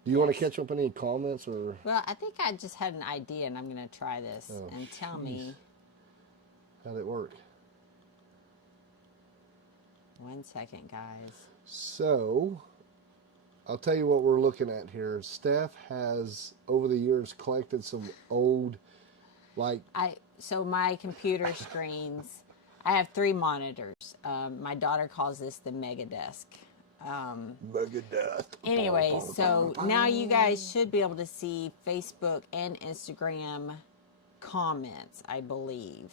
Do you want to catch up on any comments or? Well, I think I just had an idea, and I'm going to try this. Oh, and tell me. How'd it work? 1 second, guys. So, I'll tell you what we're looking at here. Steph has, over the years, collected some old, like... So my computer screens, I have 3 monitors. My daughter calls this the mega desk. Megadeth. Anyway, so now you guys should be able to see Facebook and Instagram comments, I believe.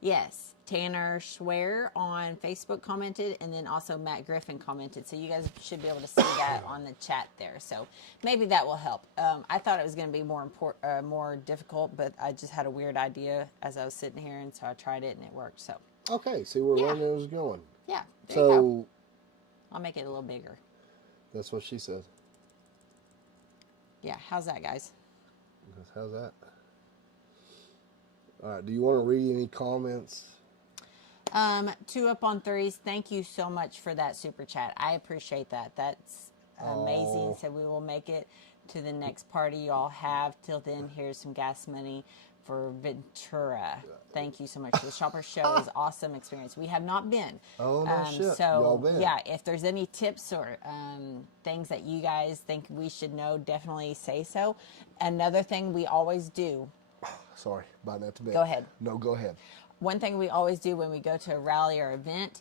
Yes, Tanner Schwer on Facebook commented, and then also Matt Griffin commented. So you guys should be able to see that on the chat there. So maybe that will help. I thought it was going to be more difficult, but I just had a weird idea as I was sitting here, and so I tried it, and it worked. So Okay, see where Yeah. learning is going. yeah, there you go. So, I'll make it a little bigger. that's what she said. Yeah, how's that, guys? How's that? All right, do you want to read any comments? 2 up on 3s. Thank you so much for that super chat. I appreciate that. That's amazing. So we will make it to the next party y'all have. Till then, here's some gas money for Ventura. Thank you so much. The Shopper Show is awesome experience. We have not been. Oh, no shit. So, Y'all been. yeah, if there's any tips or things that you guys think we should know, definitely say so. Another thing we always do. Sorry, biting at the bit. Go ahead. No, go ahead. One thing we always do when we go to a rally or event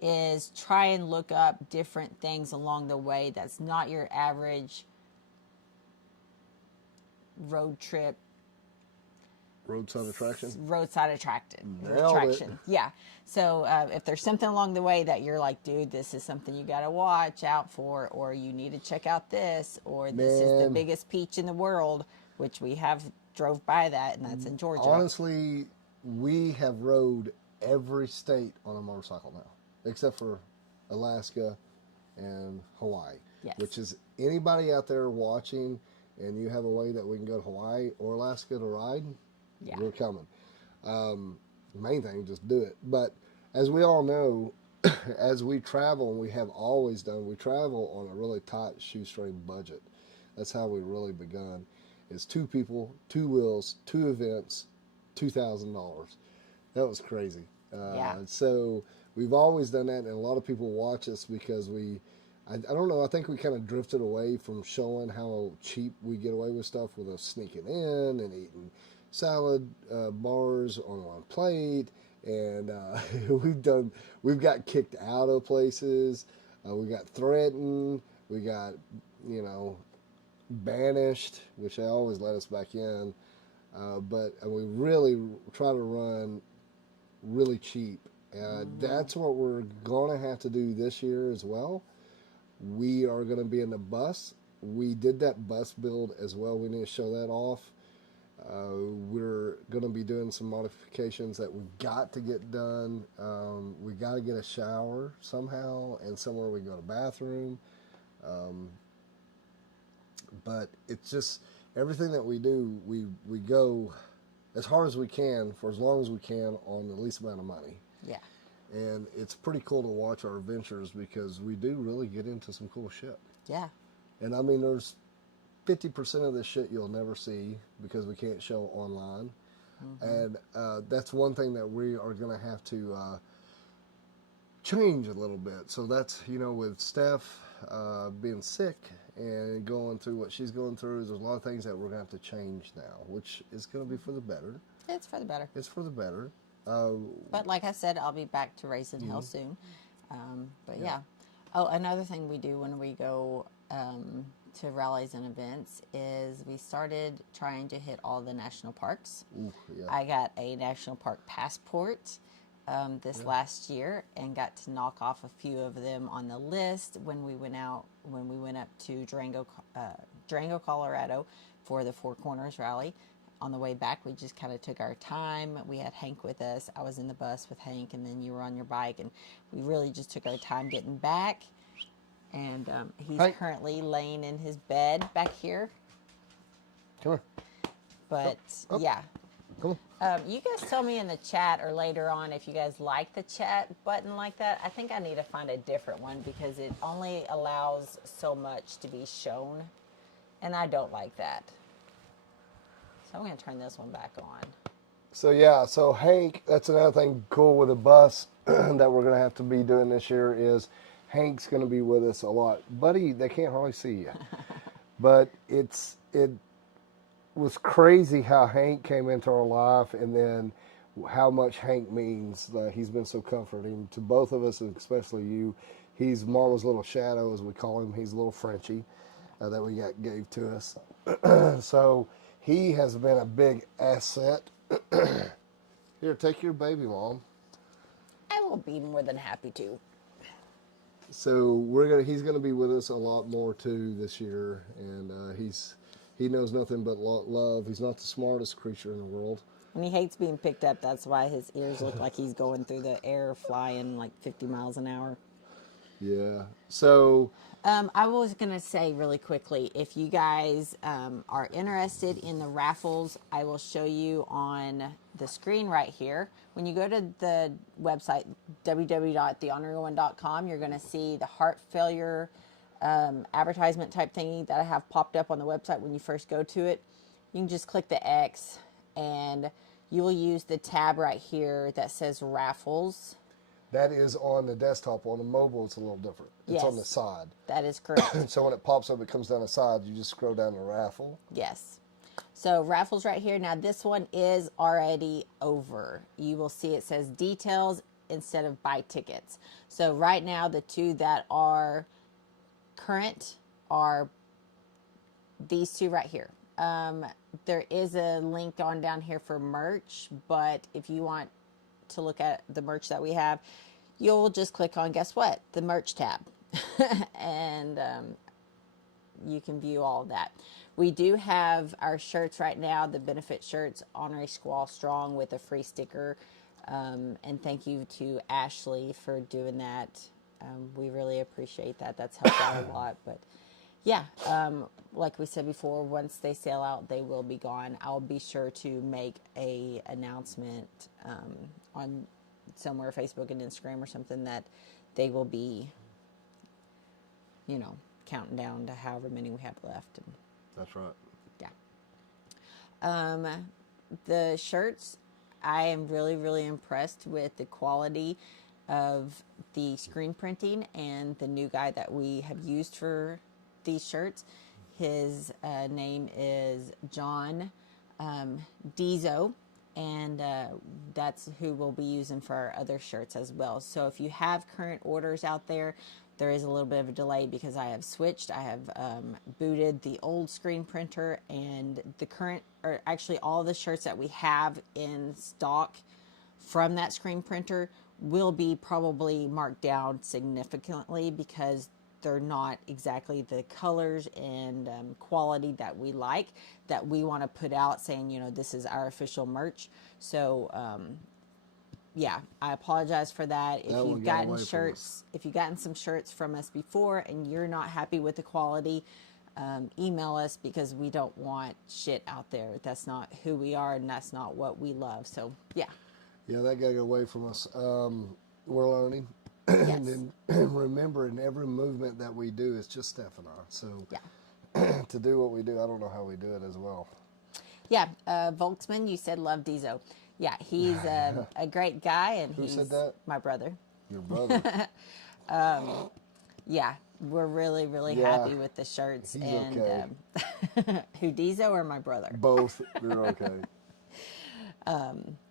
is try and look up different things along the way that's not your average road trip. Roadside attraction? Roadside attraction. Nailed it. Yeah. So if there's something along the way that you're like, dude, this is something you got to watch out for, or you need to check out this, or this is the biggest peach in the world, which we have drove by that, and that's in Georgia. Honestly, we have rode every state on a motorcycle now, except for Alaska and Hawaii. Yes. Which is anybody out there watching and you have a way that we can go to Hawaii or Alaska to ride, yeah, we're coming. Main thing, just do it. But as we all know, as we travel, and we have always done, we travel on a really tight shoestring budget. That's how we really begun. It's 2 people, 2 wheels, 2 events, $2,000. That was crazy. Yeah. So we've always done that, and a lot of people watch us because I don't know, I think we kind of drifted away from showing how cheap we get away with stuff with us sneaking in and eating salad bars on one plate, and we've got kicked out of places, we got threatened, we got, banished, which they always let us back in, but we really try to run really cheap. That's what we're going to have to do this year as well. We are going to be in the bus. We did that bus build as well. We need to show that off. We're going to be doing some modifications that we've got to get done. We got to get a shower somehow and somewhere we can go to bathroom. But it's just everything that we do, we go as hard as we can for as long as we can on the least amount of money. Yeah. And it's pretty cool to watch our adventures because we do really get into some cool shit. Yeah. And I mean, there's 50% of this shit you'll never see because we can't show online. And that's one thing that we are going to have to change a little bit. So that's, with Steph being sick and going through what she's going through, there's a lot of things that we're going to have to change now, which is going to be for the better. It's for the better. It's for the better. But like I said, I'll be back to raising hell soon. But yeah. Oh, another thing we do when we go to rallies and events is we started trying to hit all the national parks. Ooh, yeah. I got a national park passport this last year and got to knock off a few of them on the list when we went up to Durango, Colorado for the Four Corners Rally. On the way back, we just kind of took our time. We had Hank with us. I was in the bus with Hank, and then you were on your bike, and we really just took our time getting back. And he's currently laying in his bed back here. Come here. But, yeah. Come You guys tell me in the chat or later on if you guys like the chat button like that. I think I need to find a different one because it only allows so much to be shown, and I don't like that. So I'm going to turn this one back on. So Hank, that's another thing cool with the bus that we're going to have to be doing this year is Hank's going to be with us a lot. Buddy, they can't hardly see you. But it was crazy how Hank came into our life and then how much Hank means. He's been so comforting to both of us, and especially you. He's Mama's little shadow, as we call him. He's a little Frenchie that we gave to us. So he has been a big asset. Here, take your baby, Mom. I will be more than happy to. So he's gonna be with us a lot more too this year, and he knows nothing but love. He's not the smartest creature in the world. And he hates being picked up. That's why his ears look like he's going through the air flying like 50 miles an hour. Yeah. So I was going to say really quickly, if you guys are interested in the raffles, I will show you on the screen right here. When you go to the website, www.theorneryone.com, you're going to see the heart failure advertisement type thingy that I have popped up on the website when you first go to it. You can just click the X and you will use the tab right here that says raffles. That is on the desktop. On the mobile, it's a little different. It's on the Yes. side. That is correct. So when it pops up, it comes down the side. You just scroll down to raffle. Yes. So raffles right here. Now this one is already over. You will see it says details instead of buy tickets. So right now the two that are current are these two right here. There is a link on down here for merch, but if you want to look at the merch that we have, you'll just click on, guess what, the merch tab. And you can view all of that. We do have our shirts right now, the benefit shirts, Ornery Squall Strong, with a free sticker. And thank you to Ashley for doing that. We really appreciate that. That's helped out a lot. But yeah, like we said before, once they sell out, they will be gone. I'll be sure to make a announcement on somewhere, Facebook and Instagram or something, that they will be, counting down to however many we have left. And That's right. yeah. The shirts, I am really, really impressed with the quality of the screen printing and the new guy that we have used for these shirts. His name is John Dizo, and that's who we'll be using for our other shirts as well. So if you have current orders out there, there is a little bit of a delay because I have switched. I have booted the old screen printer, and the current, or actually all the shirts that we have in stock from that screen printer will be probably marked down significantly because they're not exactly the colors and quality that we like, that we want to put out saying, this is our official merch. So, yeah, I apologize for that. If you've gotten shirts, if you've gotten some shirts from us before and you're not happy with the quality, email us, because we don't want shit out there. That's not who we are, and that's not what we love. So, yeah. Yeah, that got away from us. We're learning. Yes. And then remember, in every movement that we do, it's just Steph and I. So Yeah. to do what we do, I don't know how we do it as well. Yeah, Volksman, you said love Dizo. Yeah, he's a great guy, and Who he's said that? my brother. Your brother. Yeah, we're really, really Yeah, happy with the shirts. he's And okay. who, Dizo or my brother? Both. They're okay.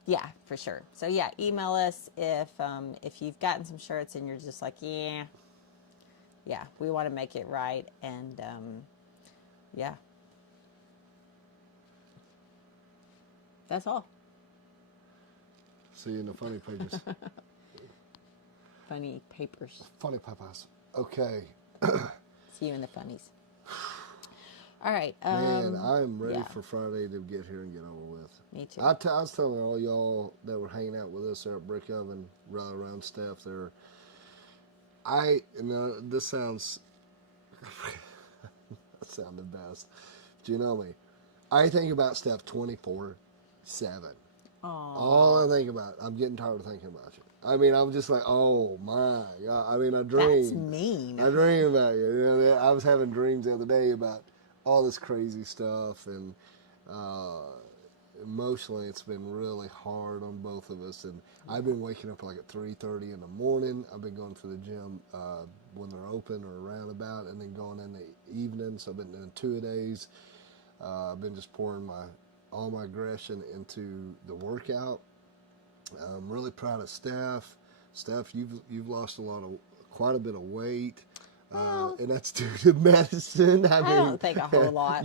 Yeah, for sure. So yeah, email us if you've gotten some shirts and you're just like, yeah, we want to make it right, and yeah, that's all. See you in the funny pages. Funny papers. Funny papas. Okay. See you in the funnies. All right. Man, I'm ready yeah. for Friday to get here and get over with. Me too. I was telling all y'all that were hanging out with us there at Brick Oven, right around Steph there. This sounds, that sound the best. Do you know me? I think about Steph 24/7. All I think about, I'm getting tired of thinking about you. I mean, I'm just like, oh my God. I mean, I dream. That's mean. I dream about you. I was having dreams the other day about all this crazy stuff, and emotionally it's been really hard on both of us. And I've been waking up like at 3:30 in the morning. I've been going to the gym when they're open or around about, and then going in the evening. So I've been doing 2-a-days. I've been just pouring all my aggression into the workout. I'm really proud of Steph. Steph, you've lost quite a bit of weight. And that's due to medicine. I mean, don't think a whole lot.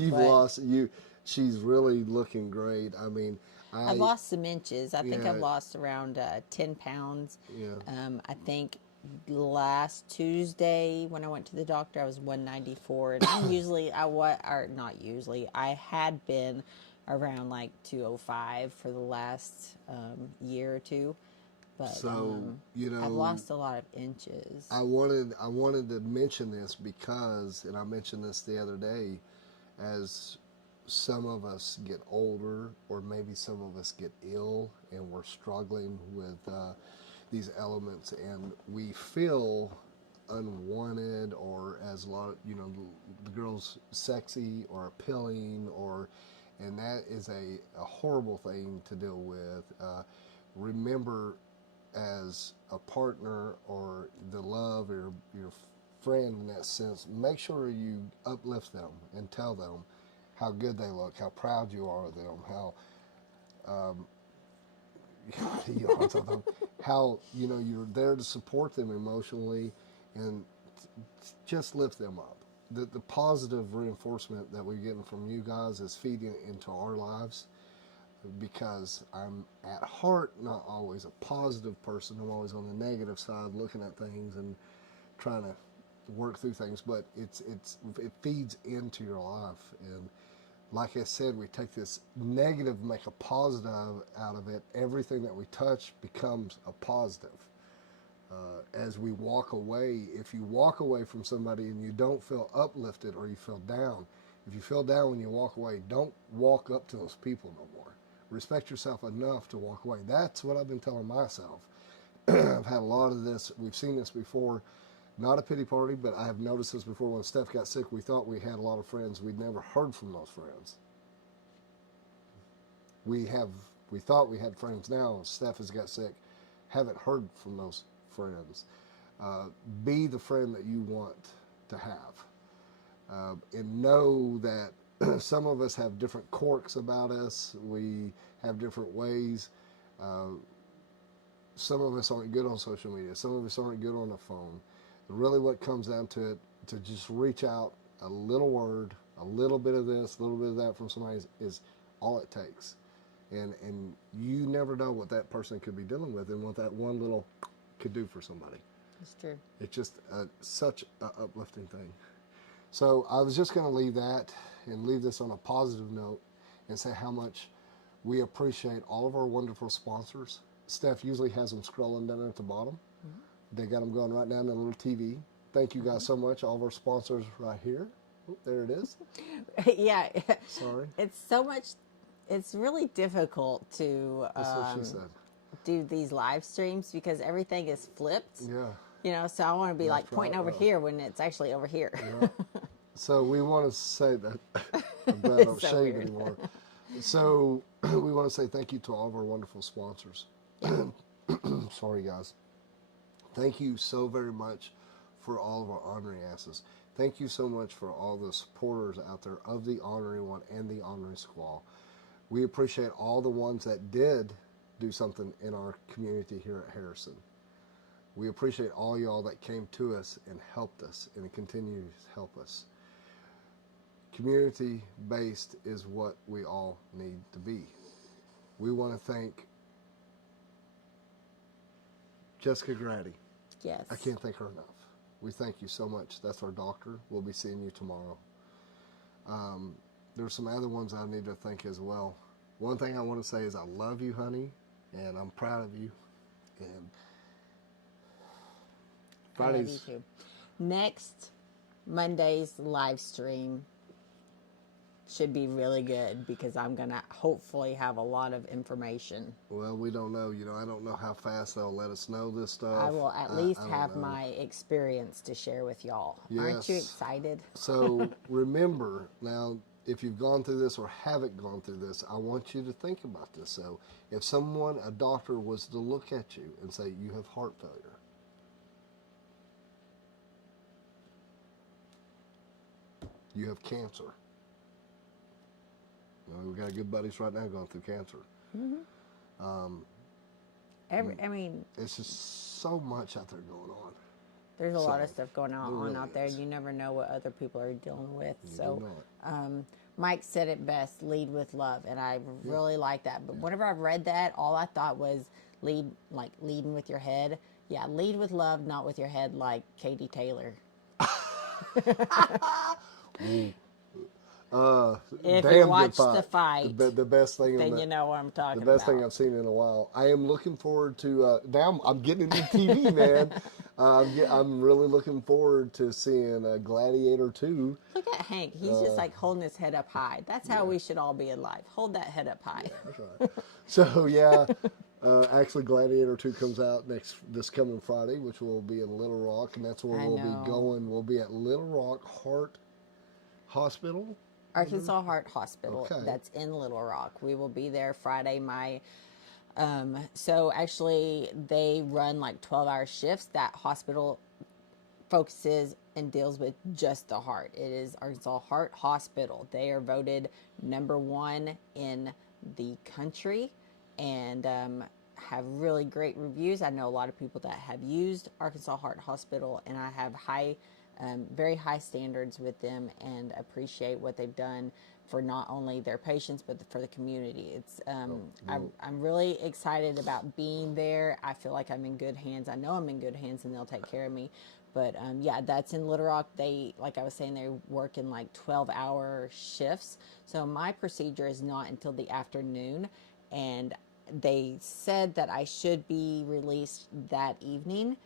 She's really looking great. I mean, I've lost some inches. I think Yeah. I've lost around 10 pounds. Yeah. I think last Tuesday when I went to the doctor, I was 194. And I had been around like 205 for the last year or two. But So, I've lost a lot of inches. I wanted to mention this because, and I mentioned this the other day, as some of us get older, or maybe some of us get ill, and we're struggling with these elements, and we feel unwanted, or as a lot of, the girls sexy or appealing, and that is a horrible thing to deal with. Remember, as a partner or the love or your friend in that sense, make sure you uplift them and tell them how good they look, how proud you are of them, how you know, tell them how you're there to support them emotionally, and just lift them up. The positive reinforcement that we're getting from you guys is feeding into our lives, because I'm at heart not always a positive person. I'm always on the negative side, looking at things and trying to work through things. But it feeds into your life, and like I said, we take this negative, make a positive out of it. Everything that we touch becomes a positive. As we walk away, if you walk away from somebody and you don't feel uplifted, or you feel down, if you feel down when you walk away, don't walk up to those people no more. Respect yourself enough to walk away. That's what I've been telling myself. I've had a lot of this. We've seen this before. Not a pity party, but I have noticed this before. When Steph got sick, we thought we had a lot of friends. We'd never heard from those friends. We thought we had friends now. Steph has got sick. Haven't heard from those friends. Be the friend that you want to have. And know that some of us have different quirks about us. We have different ways. Some of us aren't good on social media. Some of us aren't good on the phone. Really what comes down to it, to just reach out, a little word, a little bit of this, a little bit of that from somebody is all it takes. And you never know what that person could be dealing with, and what that one little could do for somebody. That's true. It's just such an uplifting thing. So I was just going to leave that and leave this on a positive note, and say how much we appreciate all of our wonderful sponsors. Steph usually has them scrolling down at the bottom. They got them going right now in the little TV. Thank you guys so much. All of our sponsors right here. Oh, there it is. Yeah. Sorry. It's so much. It's really difficult to That's what she said. do these live streams, because everything is flipped. Yeah. So I want to be like pointing over here when it's actually over here. Yeah. So we want to say that I'm glad I don't so shave weird. anymore. So we want to say thank you to all of our wonderful sponsors. Sorry, guys. Thank you so very much for all of our Ornery asses. Thank you so much for all the supporters out there of the Ornery One and the Ornery Squall. We appreciate all the ones that did do something in our community here at Harrison. We appreciate all y'all that came to us and helped us and continue to help us. Community-based is what we all need to be. We want to thank Jessica Grady. Yes. I can't thank her enough. We thank you so much. That's our doctor. We'll be seeing you tomorrow. There's some other ones I need to thank as well. One thing I want to say is I love you, honey, and I'm proud of you. And Fridays. I love you too. Next Monday's live stream should be really good, because I'm going to hopefully have a lot of information. Well, we don't know. I don't know how fast they'll let us know this stuff. I will at least I don't have know. my experience to share with y'all. Aren't you Yes. excited? So remember, now, if you've gone through this or haven't gone through this, I want you to think about this. So if a doctor was to look at you and say, you have heart failure, you have cancer. We've got good buddies right now going through cancer. I mean, It's just so much out there going on. there's a lot of So, stuff going on really out there. is. You never know what other people are dealing with. You So, do not. Mike said it best: lead with love, and I really like that. But whenever I've read that, all I thought was leading with your head. Yeah, lead with love, not with your head, like Katie Taylor. If Damn you good watch the fight, the best thing, then you know what I'm talking the best about. thing I've seen in a while. I am looking forward to. Now I'm getting into TV, man. I'm really looking forward to seeing Gladiator 2. Look at Hank. He's just like holding his head up high. That's how we should all be in life. Hold that head up high. That's right. So yeah, actually Gladiator 2 comes out this coming Friday, which will be in Little Rock, and that's where I we'll know. be going. We'll be at Little Rock Heart Hospital. Arkansas Heart Hospital. Okay. That's in Little Rock. We will be there Friday. So actually, they run like 12-hour shifts. That hospital focuses and deals with just the heart. It is Arkansas Heart Hospital. They are voted #1 in the country and have really great reviews. I know a lot of people that have used Arkansas Heart Hospital, and I have very high standards with them and appreciate what they've done for not only their patients but for the community. It's I'm really excited about being there. I feel like I'm in good hands. I know I'm in good hands, and they'll take care of me. But yeah, that's in Little Rock. They, like I was saying, they work in like 12-hour shifts. So my procedure is not until the afternoon, and they said that I should be released that evening,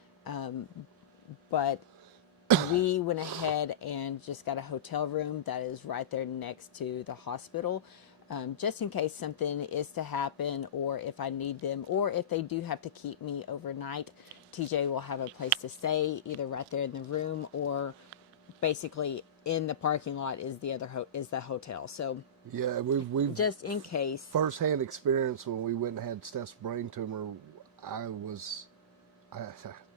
but we went ahead and just got a hotel room that is right there next to the hospital, just in case something is to happen, or if I need them, or if they do have to keep me overnight. TJ will have a place to stay, either right there in the room, or basically in the parking lot is the hotel. So Yeah, we've just in case. firsthand experience when we went and had Steph's brain tumor. I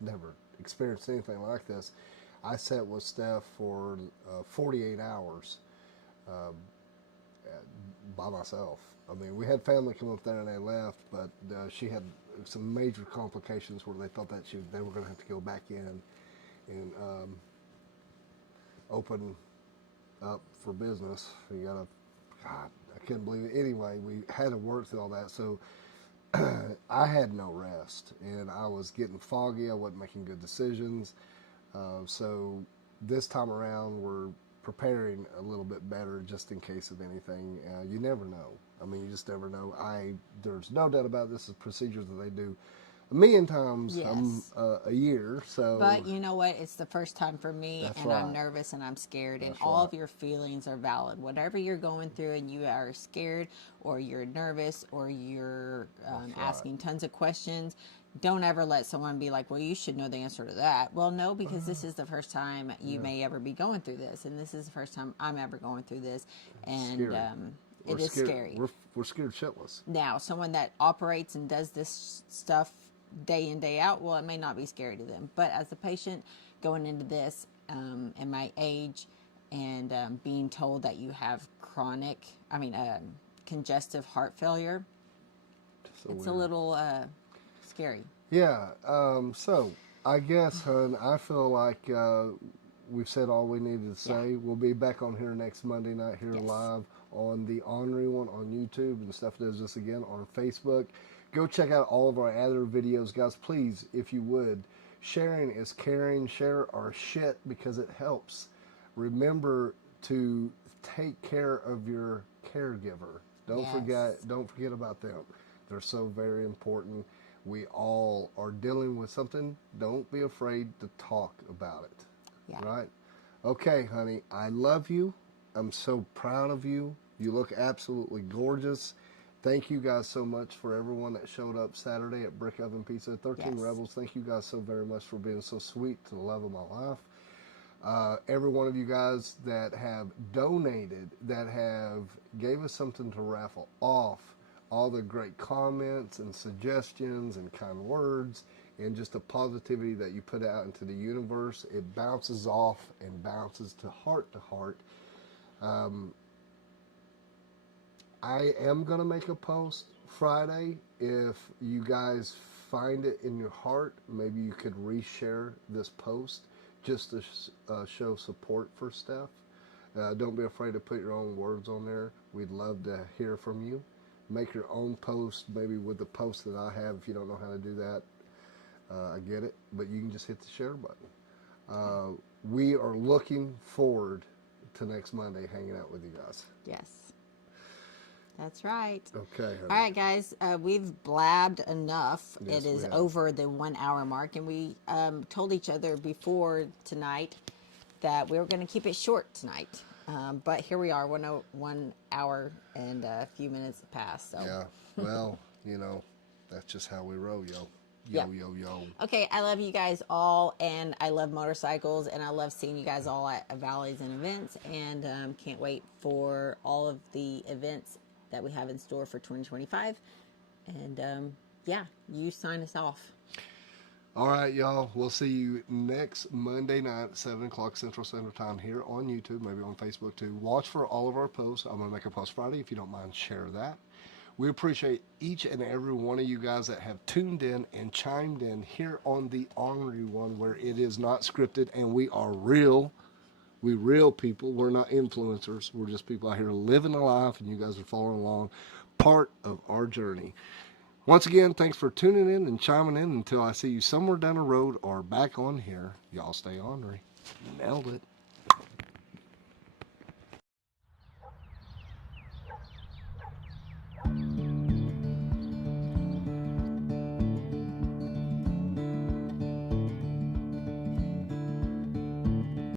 never experienced anything like this. I sat with Steph for 48 hours by myself. I mean, we had family come up there and they left, but she had some major complications where they thought that they were going to have to go back in and open up for business. You gotta, God, I couldn't believe it. Anyway, we had to work through all that, so I had no rest, and I was getting foggy. I wasn't making good decisions. So this time around, we're preparing a little bit better just in case of anything. You never know. I mean, you just never know. There's no doubt about this is procedures that they do a million times Yes. a year. So, But you know what? It's the first time for me, That's and right. I'm nervous and I'm scared, and That's all right. of your feelings are valid. Whatever you're going through, and you are scared, or you're nervous, or you're right. asking tons of questions, don't ever let someone be like, well, you should know the answer to that. Well, no, because this is the first time you may ever be going through this, and this is the first time I'm ever going through this, and Scary. it is scared. scary. We're scared shitless. Now, someone that operates and does this stuff day in, day out, well, it may not be scary to them. But as a patient going into this, and my age, and being told that you have congestive heart failure, So it's weird. a little scary. Yeah. So I guess, hon, I feel like we've said all we needed to say. Yeah. We'll be back on here next Monday night here Yes. live on the Ornery One on YouTube, and Steph does this again on Facebook. Go check out all of our other videos, guys. Please, if you would, sharing is caring. Share our shit because it helps. Remember to take care of your caregiver. Don't Yes. forget about them. They're so very important. We all are dealing with something. Don't be afraid to talk about it. Yeah. Right? Okay, honey. I love you. I'm so proud of you. You look absolutely gorgeous. Thank you guys so much for everyone that showed up Saturday at Brick Oven Pizza. 13 Yes. Rebels, thank you guys so very much for being so sweet to the love of my life. Every one of you guys that have donated, that have gave us something to raffle off, all the great comments and suggestions and kind words and just the positivity that you put out into the universe, it bounces off and bounces to heart. I am going to make a post Friday. If you guys find it in your heart, maybe you could reshare this post just to show support for Steph. Don't be afraid to put your own words on there. We'd love to hear from you. Make your own post, maybe with the post that I have. If you don't know how to do that, I get it. But you can just hit the share button. We are looking forward to next Monday hanging out with you guys. Yes. That's right. Okay, honey. All right, guys. We've blabbed enough. Yes, it is we have. over the 1 hour mark, and we told each other before tonight that we were going to keep it short tonight. But here we are, 1 hour and a few minutes past. So. Yeah, well, that's just how we roll, yo. Yo, Yep. yo, yo. Okay, I love you guys all, and I love motorcycles, and I love seeing you guys all at valleys and events, and can't wait for all of the events that we have in store for 2025. And yeah, you sign us off. All right, y'all. We'll see you next Monday night at 7 o'clock Central Standard Time here on YouTube, maybe on Facebook too. Watch for all of our posts. I'm going to make a post Friday. If you don't mind, share that. We appreciate each and every one of you guys that have tuned in and chimed in here on the Ornery One, where it is not scripted and we are real. We real people. We're not influencers. We're just people out here living a life, and you guys are following along, part of our journey. Once again, thanks for tuning in and chiming in. Until I see you somewhere down the road or back on here, y'all stay ornery. Nailed it.